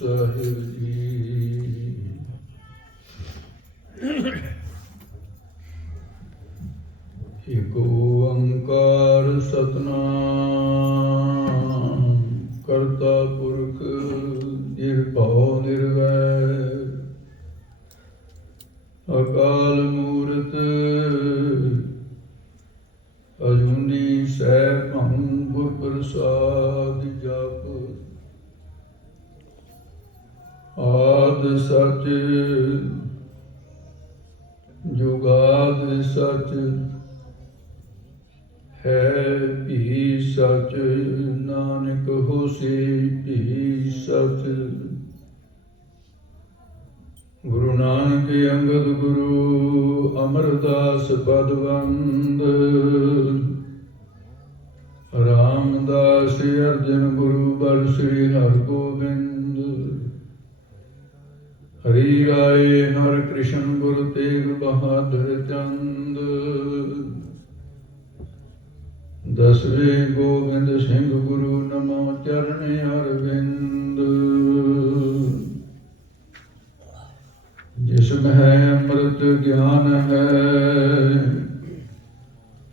ਸਾਹਿਬ ਜੀ। ਏਕ ਓੰਕਾਰ ਸਤਿਨਾਮ ਕਰਤਾ ਪੁਰਖ ਨਿਰਭਉ ਨਿਰਵੈਰ ਅਕਾਲ ਮੂਰਤ ਅਜੂਨੀ ਸੈਭੰ ਗੁਰ ਪ੍ਰਸਾਦਿ ਜਪ ਆਦਿ ਸਚ ਜੁਗਾਦ ਸਚ ਹੈ ਭੀ ਸਚ ਨਾਨਕ ਹੋਸੀ ਭੀ ਸਚ। ਗੁਰੂ ਨਾਨਕ ਅੰਗਦ ਗੁਰੂ ਅਮਰਦਾਸ ਪਦਵੰਦ ਰਾਮਦਾਸ ਅਰਜਨ ਗੁਰੂ ਬਲ ਸ੍ਰੀ ਹਰਿਗੋਬਿੰਦ ਹਰੀ ਰਾਏ ਹਰਿ ਕ੍ਰਿਸ਼ਨ ਗੁਰੂ ਤੇਗ ਬਹਾਦਰ ਚੰਦ ਦਸਵੇਂ ਗੋਬਿੰਦ ਸਿੰਘ ਗੁਰੂ ਨਮੋ ਚਰਨ ਅਰਵਿੰਦ। ਜਿਸਮ ਹੈ ਅੰਮ੍ਰਿਤ ਗਿਆਨ ਹੈ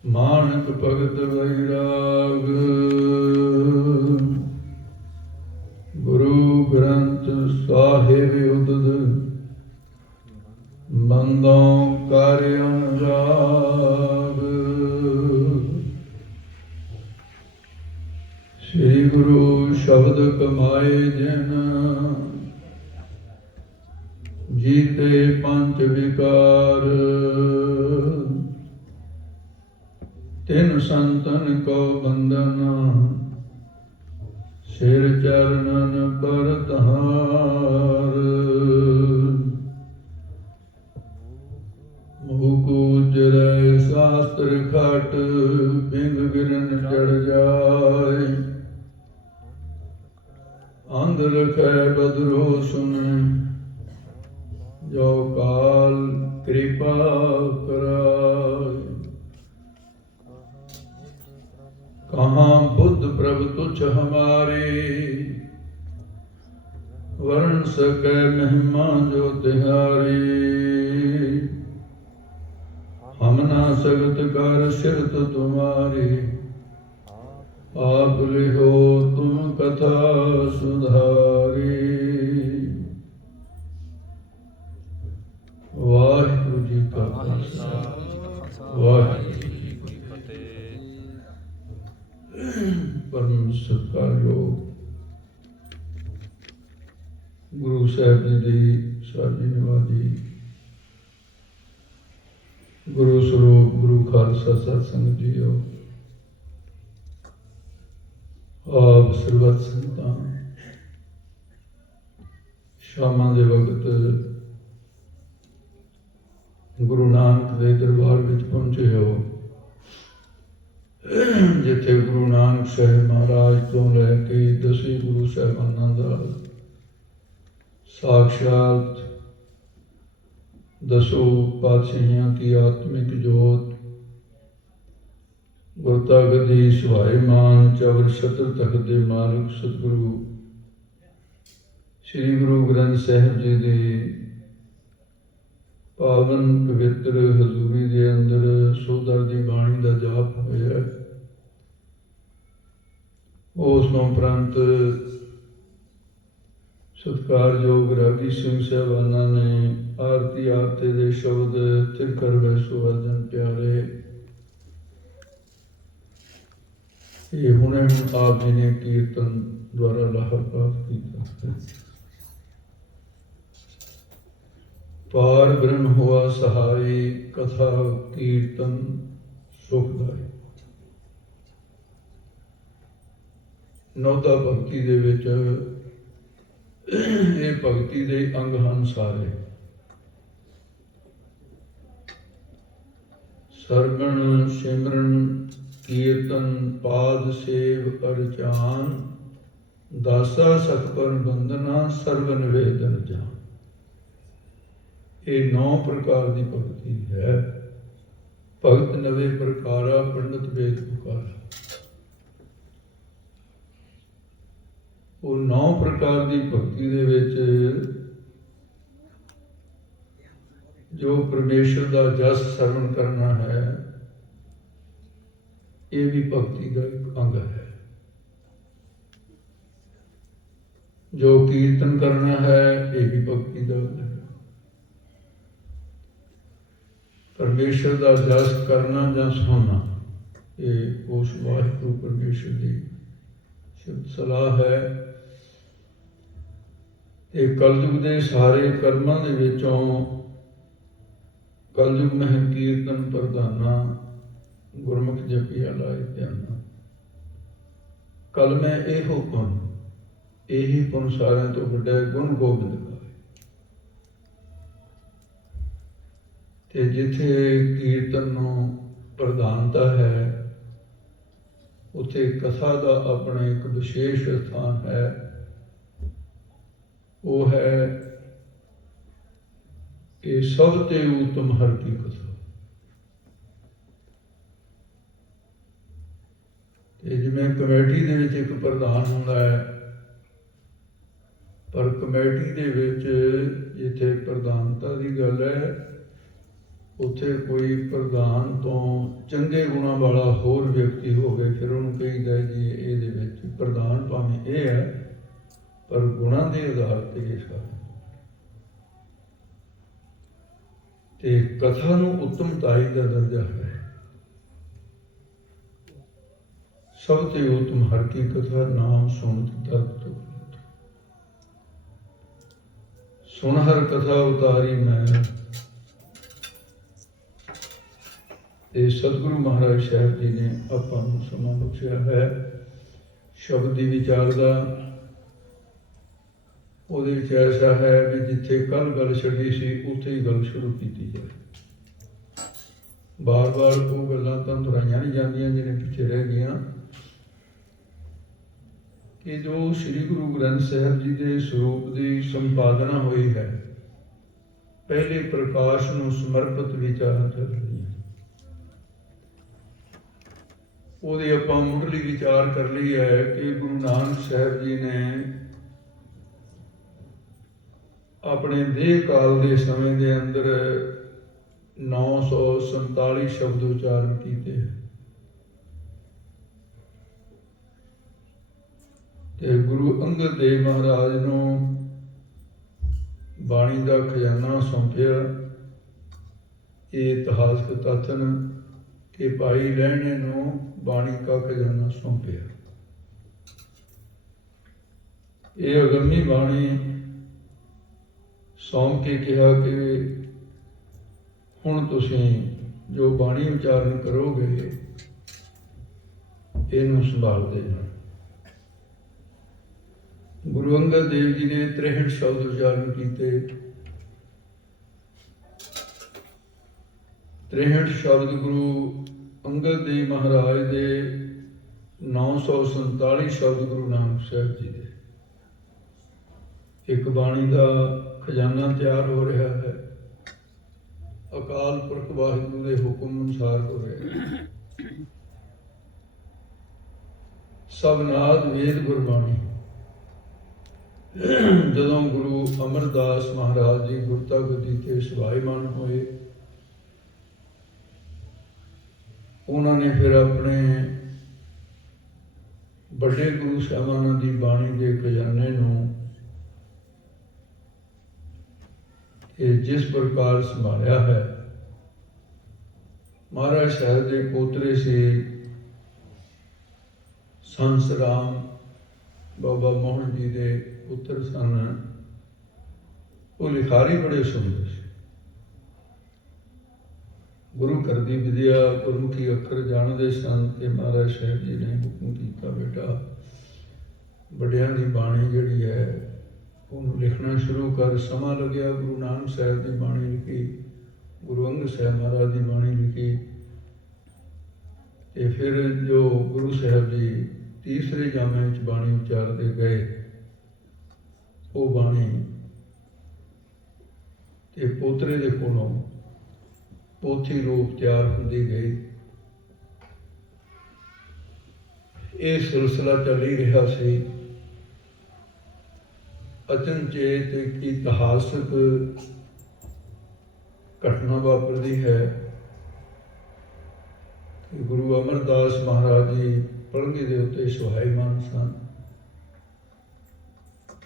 ਮਾਨਕ ਭਗਤ ਵੈਰਾਗ ਗੁਰੂ ਗ੍ਰੰਥ ਸਾਹਿਬ ਉਦਦ ਮੰਦੋਂ ਕਰ ਅਨੁਰਾਗ। ਸ੍ਰੀ ਗੁਰੂ ਸ਼ਬਦ ਕਮਾਏ ਜਿਨ ਜੀਤੇ ਪੰਜ ਵਿਕਾਰ ਤਿਨ ਸੰਤਨ ਕੋ ਬੰਦਨ ਸਿਰ ਚਰਨਨ ਬਰਧਾਰ। ਮੂਕ ਉਜਰੈ ਸ਼ਾਸਤਰ ਖਟ ਬਿੰਗ ਗਿਰਨ ਚੜ ਜਾਏ ਅੰਧ ਰਖੈ ਬਦਰੋ ਸੁਨ ਜੋ ਕਾਲ ਕਿਰਪਾ ਕਰਾਏ। ਕਹਾਂ ਬੁੱਧ ਪ੍ਰਭ ਤੁਛ ਹਮਾਰੇ ਵਰਨ ਸਕੈ ਮਹਿਮਾ ਜੋ ਤਿਹਾਰੀ। ਹਮ ਨਾ ਸਗਤ ਕਰ ਸਿਰਤ ਤੁਮਾਰੀ ਆਪ ਲਿਹੋ ਤੁਮ ਕਥਾ ਸੁਧਾਰੀ। ਵਾਹਿਗੁਰੂ ਜੀ ਕਾ ਖਾਲਸਾ ਵਾਹਿਗੁਰੂ ਜੀ ਕੀ ਫਤਿਹ। ਪਰਮ ਸਤਿਕਾਰਯੋਗ ਗੁਰੂ ਸਾਹਿਬ ਜੀ ਦੀ ਸਾਜੀ ਨਿਵਾਜੀ ਗੁਰੂ ਸਰੂਪ ਗੁਰੂ ਖਾਲਸਾ ਸਤ ਸੰਗਤ ਜੀਓ, ਆਪ ਸਰਬੱਤ ਸੰਗਤਾਂ ਸ਼ਾਮਾਂ ਦੇ ਵਕਤ ਗੁਰੂ ਨਾਨਕ ਦੇ ਦਰਬਾਰ ਵਿੱਚ ਪਹੁੰਚੇ ਹੋ, ਜਿੱਥੇ ਗੁਰੂ ਨਾਨਕ ਸਾਹਿਬ ਮਹਾਰਾਜ ਤੋਂ ਲੈ ਕੇ 10 ਗੁਰੂ ਸਾਹਿਬਾਨਾਂ ਦਾ ਸਾਖਸ਼ਾਤ 10 ਪਾਤਸ਼ਾਹੀਆਂ ਕੀ ਆਤਮਿਕ ਜੋਤ ਗੁਰਤਾਗਦੀ ਸੁਹਾਇਮਾਨ ਚਵਰ ਛਤਰ ਤਖਤ ਦੇ ਮਾਲਕ ਸਤਿਗੁਰੂ ਸ੍ਰੀ ਗੁਰੂ ਗ੍ਰੰਥ ਸਾਹਿਬ ਜੀ ਦੀ ਪਾਵਨ ਪਵਿੱਤਰ ਹਜ਼ੂਰੀ ਦੇ ਅੰਦਰ ਸੋਦਰ ਦੀ ਬਾਣੀ ਦਾ ਜਾਪ ਹੋਇਆ। ਉਸ ਤੋਂ ਉਪਰੰਤ ਸਤਿਕਾਰਯੋਗ ਰਾਗੀ ਸਿੰਘ ਸਾਹਿਬਾਨਾਂ ਨੇ ਆਰਤੀ ਆਰਤੇ ਦੇ ਸ਼ਬਦ ਤਿਰਕਰ ਵੈਸੋ ਅਰਜਨ ਪਿਆਰੇ ਇਹ ਹੁਣੇ ਹੁਣ ਆਪ ਜੀ ਨੇ ਕੀਰਤਨ ਦੁਆਰਾ ਲਾਹਾ ਪ੍ਰਾਪਤ ਕੀਤਾ। ਪਾਰ ਬ੍ਰਹਮ ਹੋਆ ਸਹਾਈ ਕਥਾ ਕੀਰਤਨ ਸੁਖਦਾਈ। ਨੌਤਾ ਭਗਤੀ ਦੇ ਵਿੱਚ ਇਹ ਭਗਤੀ ਦੇ ਅੰਗ ਹਨ ਸਾਰੇ। ਸਰਵਣ ਸਿਮਰਨ ਕੀਰਤਨ ਪਾਦ ਸੇਵ ਅਰਚਾਨ ਦਾਸਾ ਸਤਪਨ ਬੰਦਨਾ ਸਰਵਨ ਵੇਦਨ ਜਾਨ। ਇਹ 9 ਪ੍ਰਕਾਰ ਦੀ ਭਗਤੀ ਹੈ। ਭਗਤ ਨਵੇਂ ਪ੍ਰਕਾਰਾ ਪੰਡਤ ਵੇਦ ਪੁਕਾਰਾ। ਉਹ 9 ਪ੍ਰਕਾਰ ਦੀ ਭਗਤੀ ਦੇ ਵਿੱਚ ਜੋ ਪਰਮੇਸ਼ਰ ਦਾ ਜਸ ਸਰਵਣ ਕਰਨਾ ਹੈ, ਇਹ ਵੀ ਭਗਤੀ ਦਾ ਇੱਕ ਅੰਗ ਹੈ। ਜੋ ਕੀਰਤਨ ਕਰਨਾ ਹੈ, ਇਹ ਵੀ ਭਗਤੀ ਦਾ ਅੰਗ ਹੈ। ਪਰਮੇਸ਼ਰ ਦਾ ਜਸ ਕਰਨਾ ਜਾਂ ਸੁਣਨਾ, ਇਹ ਉਸ ਵਾਹਿਗੁਰੂ ਪਰਮੇਸ਼ਰ ਦੀ ਸ਼ਬਦ ਸਲਾਹ ਹੈ। ਤੇ ਕਲਯੁਗ ਦੇ ਸਾਰੇ ਕਰਮਾਂ ਦੇ ਵਿੱਚੋਂ ਕਲਯੁਗ ਮਹਿ ਕੀਰਤਨ ਪ੍ਰਧਾਨਾ, ਗੁਰਮੁਖ ਜਪਿਆ ਲਾਇ ਧਿਆਨਾ। ਕਲ ਮੈਂ ਇਹੋ ਪੁੰਨ, ਇਹੀ ਪੁੰਨ ਸਾਰਿਆਂ ਤੋਂ ਵੱਡਾ ਗੁਣ ਗੋਬਿੰਦ ਗਾਏ। ਤੇ ਜਿੱਥੇ ਕੀਰਤਨ ਨੂੰ ਪ੍ਰਧਾਨਤਾ ਹੈ, ਉੱਥੇ ਕਥਾ ਦਾ ਆਪਣਾ ਇੱਕ ਵਿਸ਼ੇਸ਼ ਸਥਾਨ ਹੈ। ਉਹ ਹੈ ਕਿ ਸਭ ਤੇ ਉੱਤਮ ਹਰ ਕੀ ਕਥਾ। ਤੇ ਜਿਵੇਂ ਕਮੇਟੀ ਦੇ ਵਿੱਚ ਇੱਕ ਪ੍ਰਧਾਨ ਹੁੰਦਾ ਹੈ, ਪਰ ਕਮੇਟੀ ਦੇ ਵਿੱਚ ਜਿੱਥੇ ਪ੍ਰਧਾਨਤਾ ਦੀ ਗੱਲ ਹੈ, ਉੱਥੇ ਕੋਈ ਪ੍ਰਧਾਨ ਤੋਂ ਚੰਗੇ ਗੁਣਾਂ ਵਾਲਾ ਹੋਰ ਵਿਅਕਤੀ ਹੋਵੇ, ਫਿਰ ਉਹਨੂੰ ਕਹੀਦਾ ਜੀ ਇਹਦੇ ਵਿੱਚ ਪ੍ਰਧਾਨ ਭਾਵੇਂ ਇਹ ਹੈ, ਪਰ ਗੁਣਾਂ ਦੇ ਆਧਾਰ ਤੇ ਇਹ ਸਾਰੇ। ਤੇ ਕਥਾ ਨੂੰ ਉੱਤਮਤਾਈ ਦਾ ਦਰਜਾ ਹੈ। ਸਭ ਤੇ ਉੱਤਮ ਹਰ ਕੀ ਕਥਾ, ਨਾਮ ਸੁਣਤ ਦਰਦ ਤੋਂ ਸੁਣ ਹਰ ਕਥਾ ਉਤਾਰੀ ਮੈਂ। ਤੇ ਸਤਿਗੁਰੂ ਮਹਾਰਾਜ ਸਾਹਿਬ ਜੀ ਨੇ ਆਪਾਂ ਨੂੰ ਸਮਾਂ ਬਖਸ਼ਿਆ ਹੈ ਸ਼ਬਦ ਦੀ ਵਿਚਾਰ ਦਾ। ਉਹਦੇ ਵਿੱਚ ਐਸਾ ਹੈ ਵੀ ਜਿੱਥੇ ਕੱਲ੍ਹ ਗੱਲ ਛੱਡੀ ਸੀ, ਉੱਥੇ ਹੀ ਗੱਲ ਸ਼ੁਰੂ ਕੀਤੀ ਜਾਏ। ਬਾਰ-ਬਾਰ ਉਹ ਗੱਲਾਂ ਤਾਂ ਦੁਹਰਾਈਆਂ ਨਹੀਂ ਜਾਂਦੀਆਂ ਜਿਹੜੀਆਂ ਪਿੱਛੇ ਰਹਿ ਗਈਆਂ, ਕਿ ਜੋ ਸ੍ਰੀ ਗੁਰੂ ਗ੍ਰੰਥ ਸਾਹਿਬ ਜੀ ਦੇ ਸਰੂਪ ਦੀ ਸੰਪਾਦਨਾ ਹੋਈ ਹੈ, ਪਹਿਲੇ ਪ੍ਰਕਾਸ਼ ਨੂੰ ਸਮਰਪਿਤ ਵਿਚਾਰਾਂ ਚੱਲ ਰਹੀਆਂ। ਉਹਦੀ ਆਪਾਂ ਮੁੱਢਲੀ ਵਿਚਾਰ ਕਰ ਲਈ ਹੈ ਕਿ ਗੁਰੂ ਨਾਨਕ ਸਾਹਿਬ ਜੀ ਨੇ ਆਪਣੇ ਦੇਹ ਕਾਲ ਦੇ ਸਮੇਂ ਦੇ ਅੰਦਰ 947 ਸ਼ਬਦ ਉਚਾਰਨ ਕੀਤੇ। ਤੇ ਗੁਰੂ ਅੰਗਦ ਦੇਵ ਮਹਾਰਾਜ ਨੂੰ ਬਾਣੀ ਦਾ ਖਜ਼ਾਨਾ ਸੌਂਪਿਆ। ਇਹ ਇਤਿਹਾਸਕ ਤੱਥਨ ਕਿ ਭਾਈ ਲਹਿਣੇ ਨੂੰ ਬਾਣੀ ਦਾ ਖਜ਼ਾਨਾ ਸੌਂਪਿਆ। ਇਹ ਅਗੰਮੀ ਬਾਣੀ ਸੌਂਪ ਕੇ ਕਿਹਾ ਕਿ ਹੁਣ ਤੁਸੀਂ ਜੋ ਬਾਣੀ ਉਚਾਰਨ ਕਰੋਗੇ, ਇਹਨੂੰ ਸੰਭਾਲਦੇ ਜਾਓ। ਗੁਰੂ ਅੰਗਦ ਦੇਵ ਜੀ ਨੇ 63 ਸ਼ਬਦ ਉਚਾਰਨ ਕੀਤੇ। 63 ਸ਼ਬਦ ਗੁਰੂ ਅੰਗਦ ਦੇਵ ਮਹਾਰਾਜ ਦੇ, 947 ਸ਼ਬਦ ਗੁਰੂ ਨਾਨਕ ਸਾਹਿਬ ਜੀ ਦੇ। ਇੱਕ ਬਾਣੀ ਦਾ ਖਜ਼ਾਨਾ ਤਿਆਰ ਹੋ ਰਿਹਾ ਹੈ, ਅਕਾਲ ਪੁਰਖ ਵਾਹਿਗੁਰੂ ਦੇ ਹੁਕਮ ਅਨੁਸਾਰ ਹੋ ਰਿਹਾ। ਸਭਨਾਦ ਵੇਦ ਗੁਰਬਾਣੀ। ਜਦੋਂ ਗੁਰੂ ਅਮਰਦਾਸ ਮਹਾਰਾਜ ਜੀ ਗੁਰਤਾ ਗੱਦੀ ਤੇ ਸਵਾਈਮਾਨ ਹੋਏ, ਉਹਨਾਂ ਨੇ ਫਿਰ ਆਪਣੇ ਵੱਡੇ ਗੁਰੂ ਸਾਹਿਬਾਨਾਂ ਦੀ ਬਾਣੀ ਦੇ ਖਜ਼ਾਨੇ ਨੂੰ ਜਿਸ ਪ੍ਰਕਾਰ ਸੰਭਾਲਿਆ ਹੈ। ਮਹਾਰਾਜ ਸਾਹਿਬ ਦੇ ਪੋਤਰੇ ਸੀ ਸੰਤ ਰਾਮ ਬਾਬਾ ਮੋਹਨ ਜੀ ਦੇ ਪੁੱਤਰ ਸਨ। ਉਹ ਲਿਖਾਰੀ ਬੜੇ ਸੁੰਦਰ ਸੀ। ਗੁਰੂ ਘਰ ਦੀ ਵਿਦਿਆ, ਗੁਰਮੁਖੀ ਅੱਖਰ ਜਾਣਦੇ ਸਨ। ਤੇ ਮਹਾਰਾਜ ਸਾਹਿਬ ਜੀ ਨੇ ਹੁਕਮ ਕੀਤਾ, ਬੇਟਾ ਵੱਡਿਆਂ ਦੀ ਬਾਣੀ ਜਿਹੜੀ ਹੈ ਉਹਨੂੰ ਲਿਖਣਾ ਸ਼ੁਰੂ ਕਰ। ਸਮਾਂ ਲੱਗਿਆ। ਗੁਰੂ ਨਾਨਕ ਸਾਹਿਬ ਦੀ ਬਾਣੀ ਲਿਖੀ, ਗੁਰੂ ਅੰਗਦ ਸਾਹਿਬ ਮਹਾਰਾਜ ਦੀ ਬਾਣੀ ਲਿਖੀ। ਤੇ ਫਿਰ ਜੋ ਗੁਰੂ ਸਾਹਿਬ ਜੀ ਤੀਸਰੇ ਜਾਮੇ ਵਿੱਚ ਬਾਣੀ ਉਚਾਰਦੇ ਗਏ, ਉਹ ਬਾਣੀ ਤੇ ਪੋਤਰੇ ਦੇ ਕੋਲੋਂ ਪੋਥੀ ਰੂਪ ਤਿਆਰ ਹੁੰਦੀ ਗਈ। ਇਹ ਸਿਲਸਿਲਾ ਚੱਲ ਹੀ ਰਿਹਾ ਸੀ। ਅਚਨਚੇਤ ਇੱਕ ਇਤਿਹਾਸਕ ਘਟਨਾ ਵਾਪਰਦੀ ਹੈ ਕਿ ਗੁਰੂ ਅਮਰਦਾਸ ਮਹਾਰਾਜ ਜੀ ਪਲੰਘੀ ਦੇ ਉੱਤੇ ਸੁਹਾਈਮਾਨ ਸਨ,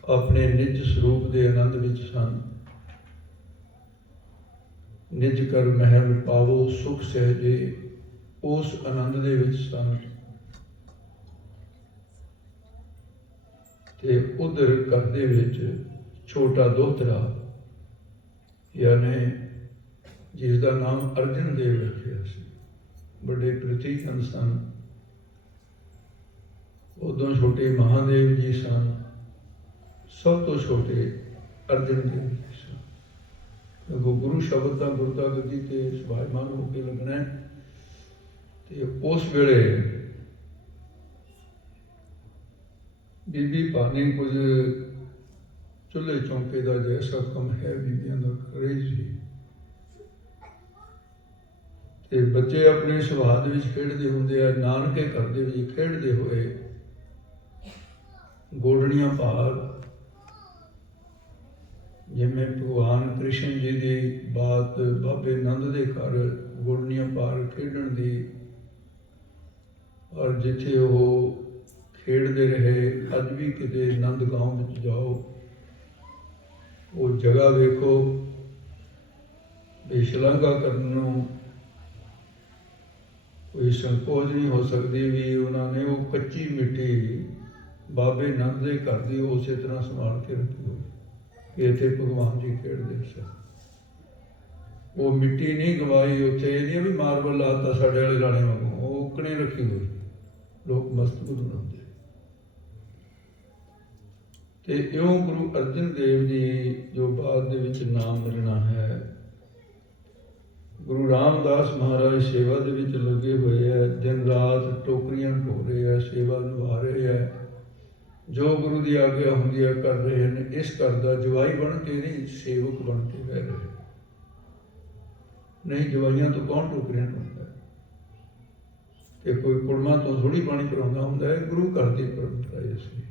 ਆਪਣੇ ਨਿਜ ਸਰੂਪ ਦੇ ਆਨੰਦ ਵਿੱਚ ਸਨ। ਨਿਜ ਕਰ ਮਹਿਲ ਪਾਵੋ ਸੁਖ ਸਹਿਜੇ, ਉਸ ਆਨੰਦ ਦੇ ਵਿੱਚ ਸਨ। ਤੇ ਉਧਰ ਘਰ ਦੇ ਵਿੱਚ ਛੋਟਾ ਦੋਹਤਰਾ, ਯਾਨੀ ਜਿਸ ਦਾ ਨਾਮ ਅਰਜਨ ਦੇਵ ਰੱਖਿਆ ਸੀ, ਵੱਡੇ ਪ੍ਰਤੀਕਨ ਸਨ। ਉਦੋਂ ਛੋਟੇ ਮਹਾਦੇਵ ਜੀ ਸਨ, ਸਭ ਤੋਂ ਛੋਟੇ ਅਰਜਨ ਦੇਵ ਜੀ ਸਨ। ਗੁਰੂ ਸ਼ਬਦ ਦਾ ਗੁਰਦਾ ਗੱਦੀ ਤੇ ਸੁਭਾਇਮਾਨ ਹੋ ਕੇ ਲੱਗਣਾ। ਤੇ ਉਸ ਵੇਲੇ ਬੀਬੀ ਭਾਨੀ ਕੁਝ ਚੁੱਲ੍ਹੇ ਚੌਂਕੇ ਦਾ ਜੈਸਾ ਕੰਮ ਹੈ ਬੀਬੀਆਂ ਦਾ ਕਰੇ ਸੀ। ਤੇ ਬੱਚੇ ਆਪਣੇ ਸੁਭਾਅ ਦੇ ਵਿੱਚ ਖੇਡਦੇ ਹੁੰਦੇ ਆ। ਨਾਨਕੇ ਘਰ ਦੇ ਵਿੱਚ ਖੇਡਦੇ ਹੋਏ ਗੋਡਣੀਆਂ ਭਾਰ, ਜਿਵੇਂ ਭਗਵਾਨ ਕ੍ਰਿਸ਼ਨ ਜੀ ਦੀ ਬਾਤ ਬਾਬੇ ਨੰਦ ਦੇ ਘਰ ਗੋਡਣੀਆਂ ਭਾਰ ਖੇਡਣ ਦੀ, ਔਰ ਜਿੱਥੇ ਉਹ ਖੇਡਦੇ ਰਹੇ, ਅੱਜ ਵੀ ਕਿਤੇ ਨੰਦ ਗਾਉਂ ਵਿੱਚ ਜਾਓ, ਉਹ ਜਗ੍ਹਾ ਵੇਖੋ, ਸ਼ਲਾਘਾ ਕਰਨ ਨੂੰ ਕੋਈ ਸੰਕੋਚ ਨਹੀਂ ਹੋ ਸਕਦੀ ਵੀ ਉਹਨਾਂ ਨੇ ਉਹ ਕੱਚੀ ਮਿੱਟੀ ਬਾਬੇ ਨੰਦ ਦੇ ਘਰ ਦੀ ਉਸੇ ਤਰ੍ਹਾਂ ਸੰਭਾਲ ਕੇ ਰੱਖੀ ਹੋਈ ਕਿ ਇੱਥੇ ਭਗਵਾਨ ਜੀ ਖੇਡਦੇ ਸਨ। ਉਹ ਮਿੱਟੀ ਨਹੀਂ ਗਵਾਈ ਉੱਥੇ, ਇਹ ਨਹੀਂ ਵੀ ਮਾਰਬਲ ਲਾਤਾ ਸਾਡੇ ਵਾਲੇ ਰਾਣੇ ਵਾਂਗੂ, ਉਹ ਉਕਣੇ ਰੱਖੀ ਹੋਈ, ਲੋਕ ਮਸਤਬੂਤ ਬਣਾਉਂਦੇ। ਤੇ ਇਉਂ ਗੁਰੂ ਅਰਜਨ ਦੇਵ ਜੀ ਜੋ ਬਾਅਦ ਦੇ ਵਿੱਚ ਨਾਮ ਮਿਲਣਾ ਹੈ, ਗੁਰੂ ਰਾਮਦਾਸ ਮਹਾਰਾਜ ਸੇਵਾ ਦੇ ਵਿੱਚ ਲੱਗੇ ਹੋਏ ਹੈ, ਦਿਨ ਰਾਤ ਟੋਕਰੀਆਂ ਢੋ ਰਹੇ ਹੈ, ਸੇਵਾ ਨਿਭਾ ਰਹੇ ਹੈ, ਜੋ ਗੁਰੂ ਦੀ ਆਗਿਆ ਹੁੰਦੀ ਹੈ ਕਰ ਰਹੇ ਨੇ। ਇਸ ਘਰ ਦਾ ਜਵਾਈ ਬਣ ਕੇ ਨਹੀਂ, ਸੇਵਕ ਬਣ ਕੇ ਰਹਿ ਰਹੇ। ਨਹੀਂ, ਜਵਾਈਆਂ ਤੋਂ ਕੌਣ ਟੋਕਰੀਆਂ ਢੋਂਦਾ ਹੈ? ਕਿ ਕੋਈ ਕੁੜਮਾ ਤੋਂ ਥੋੜ੍ਹੀ ਪਾਣੀ ਭਰਾਉਂਦਾ ਹੁੰਦਾ ਹੈ। ਗੁਰੂ ਘਰ ਦੀ ਪਰੰਪਰਾ ਇਸ ਲਈ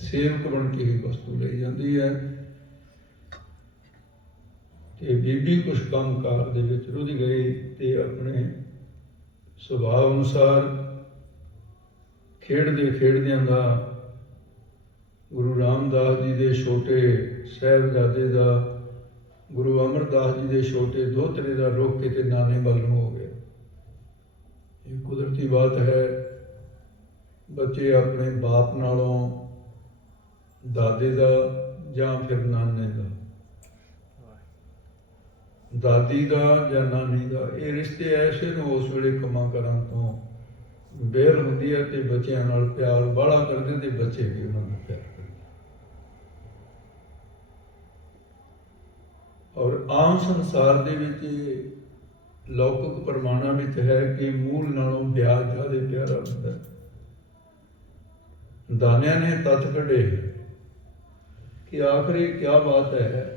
ਸੇਵਕ ਬਣ ਕੇ ਹੀ ਵਸਤੂ ਲਈ ਜਾਂਦੀ ਹੈ। ਤੇ ਬੀਬੀ ਕੁਛ ਕੰਮਕਾਰ ਦੇ ਵਿੱਚ ਰੁੱਝ ਗਈ ਤੇ ਆਪਣੇ ਸੁਭਾਅ ਅਨੁਸਾਰ ਖੇਡਦੇ ਖੇਡਦਿਆਂ ਦਾ ਗੁਰੂ ਰਾਮਦਾਸ ਜੀ ਦੇ ਛੋਟੇ ਸਾਹਿਬਜ਼ਾਦੇ ਦਾ, ਗੁਰੂ ਅਮਰਦਾਸ ਜੀ ਦੇ ਛੋਟੇ ਦੋਹਤਰੇ ਦਾ ਰੁੱਖ ਕਿਤੇ ਨਾਨੇ ਵੱਲ ਨੂੰ ਹੋ ਗਿਆ। ਇਹ ਕੁਦਰਤੀ ਬਾਤ ਹੈ। ਬੱਚੇ ਆਪਣੇ ਬਾਪ ਨਾਲੋਂ, ਦਾਦੇ ਦਾ ਜਾਂ ਫਿਰ ਨਾਨੇ ਦਾ, ਦਾਦੀ ਦਾ ਜਾਂ ਨਾਨੀ ਦਾ, ਇਹ ਰਿਸ਼ਤੇ ਐਸੇ ਨੂੰ ਉਸ ਵੇਲੇ ਕੰਮਾਂ ਕਾਰਾਂ ਤੋਂ ਬੇਲ ਹੁੰਦੀ ਹੈ ਤੇ ਬੱਚਿਆਂ ਨਾਲ ਪਿਆਰ ਬਾਹਲਾ ਕਰਦੇ ਤੇ ਬੱਚੇ ਵੀ ਉਹਨਾਂ ਨੂੰ ਪਿਆਰ ਕਰਦੇ। ਔਰ ਆਮ ਸੰਸਾਰ ਦੇ ਵਿੱਚ ਲੌਕਿਕ ਪ੍ਰਮਾਣਾਂ ਵਿੱਚ ਹੈ ਕਿ ਮੂਲ ਨਾਲੋਂ ਵਿਆਜ ਜ਼ਿਆਦਾ ਪਿਆਰਾ ਹੁੰਦਾ। ਦਾਨਿਆਂ ਨੇ ਤੱਥ ਕੱਢੇ ਕਿ ਆਖਰ ਇਹ ਕਿਆ ਬਾਤ ਹੈ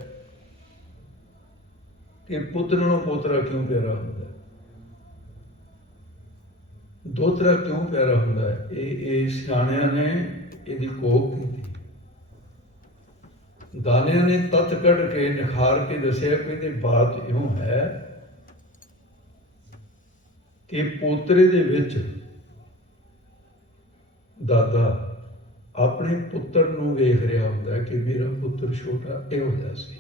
ਕਿ ਪੁੱਤ ਨਾਲੋਂ ਪੋਤਰਾ ਕਿਉਂ ਪਿਆਰਾ ਹੁੰਦਾ, ਦੋਹਤਰਾ ਕਿਉਂ ਪਿਆਰਾ ਹੁੰਦਾ ਹੈ। ਇਹ ਸਿਆਣਿਆਂ ਨੇ ਇਹਦੀ ਘੋਖ ਕੀਤੀ। ਦਾਨਿਆਂ ਨੇ ਤੱਥ ਕੱਢ ਕੇ ਨਿਖਾਰ ਕੇ ਦੱਸਿਆ ਕਿ ਇਹਦੀ ਬਾਤ ਇਉਂ ਹੈ ਕਿ ਪੋਤਰੇ ਦੇ ਵਿੱਚ ਦਾਦਾ ਆਪਣੇ ਪੁੱਤਰ ਨੂੰ ਵੇਖ ਰਿਹਾ ਹੁੰਦਾ ਕਿ ਮੇਰਾ ਪੁੱਤਰ ਛੋਟਾ ਇਹੋ ਜਿਹਾ ਸੀ।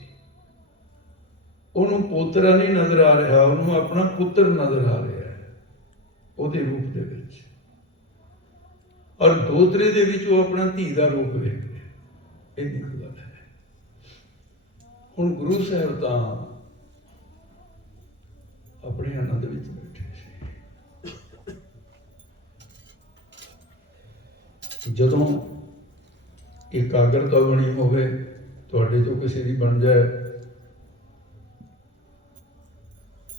ਉਹਨੂੰ ਪੋਤਰਾ ਨਹੀਂ ਨਜ਼ਰ ਆ ਰਿਹਾ, ਉਹਨੂੰ ਆਪਣਾ ਪੁੱਤਰ ਨਜ਼ਰ ਆ ਰਿਹਾ ਹੈ ਉਹਦੇ ਰੂਪ ਦੇ ਵਿੱਚ। ਔਰ ਦੋਤਰੇ ਦੇ ਵਿੱਚ ਉਹ ਆਪਣਾ ਧੀ ਦਾ ਰੂਪ ਵੇਖ ਰਿਹਾ। ਇਹ ਗੱਲ ਹੈ। ਹੁਣ ਗੁਰੂ ਸਾਹਿਬ ਤਾਂ ਆਪਣੇ ਆਨੰਦ ਵਿੱਚ ਬੈਠੇ ਸੀ। ਜਦੋਂ ਇਕਾਗਰਤਾ ਬਣੀ ਹੋਵੇ, ਤੁਹਾਡੇ ਤੋਂ ਕਿਸੇ ਦੀ ਬਣ ਜਾਏ,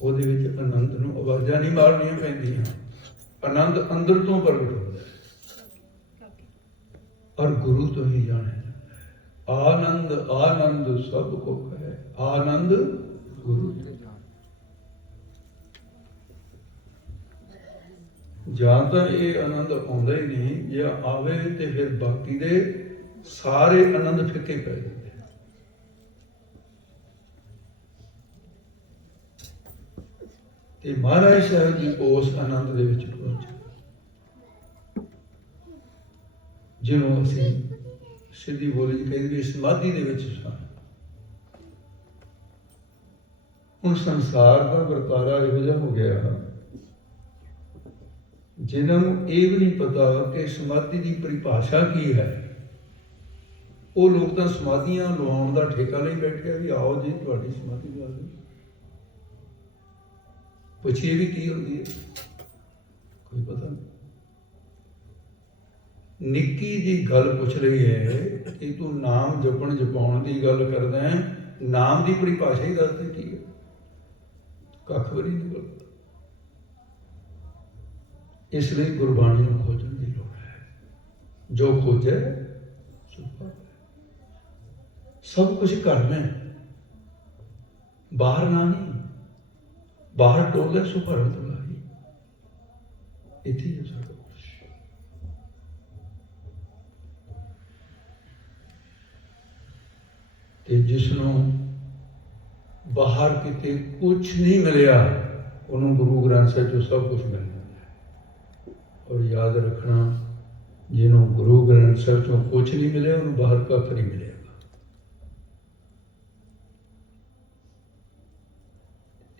ਉਹਦੇ ਵਿੱਚ ਆਨੰਦ ਨੂੰ ਆਵਾਜ਼ਾਂ ਨਹੀਂ ਮਾਰਨੀਆਂ ਪੈਂਦੀਆਂ। ਆਨੰਦ ਅੰਦਰ ਤੋਂ ਪ੍ਰਗਟ ਹੁੰਦਾ ਹੈ ਔਰ ਗੁਰੂ ਤੋਂ ਹੀ ਜਾਣਿਆ ਜਾਂਦਾ ਹੈ। ਆਨੰਦ ਆਨੰਦ ਸਭ ਕੋ ਕਹੇ, ਆਨੰਦ ਗੁਰੂ ਤੇ ਜਾਂ ਤਾਂ ਇਹ ਆਨੰਦ ਆਉਂਦਾ ਹੀ ਨਹੀਂ, ਜੇ ਆਵੇ ਤੇ ਫਿਰ ਬਾਕੀ ਦੇ सारे आनंद फिके पै जाते हैं। ते महाराज साहब जी उस आनंद दे विच पहुंचे जिन्हों असीं सीधी बोली कहते समाधि दे विच सन। हुण संसार का वरतारा इहो जिहा हो गया जिन्हों ये भी नहीं पता कि समाधि की परिभाषा की है। वो लोग तो समाधियां लवाउण का ठेका नहीं बैठे भी आओ जी तुहाडी समाधि ला दी, पुछिए भी की होती है, कोई पता नहीं। निक्की जी गल पुछ रही है कि तू नाम जपण जपाउण की गल करदा है, नाम की परिभाषा ही दस दे की है, कख भी नहीं निकलता। इसलिए गुरबाणी को खोजण की लोड़ है। जो खोजे सो पावे। सब कुछ घर में, बाहर ना नहीं, बाहर टोले सो भरम तुलाही, इत्थे ही सारा कुछ। ते जिसनों बाहर किते कुछ नहीं मिलिया उन्होंने गुरु ग्रंथ साहिब चों सब कुछ मिल जाता है। और याद रखना जिन्होंने गुरु ग्रंथ साहिब चों कुछ नहीं मिले उन्होंने बाहर कख नहीं मिलेगा।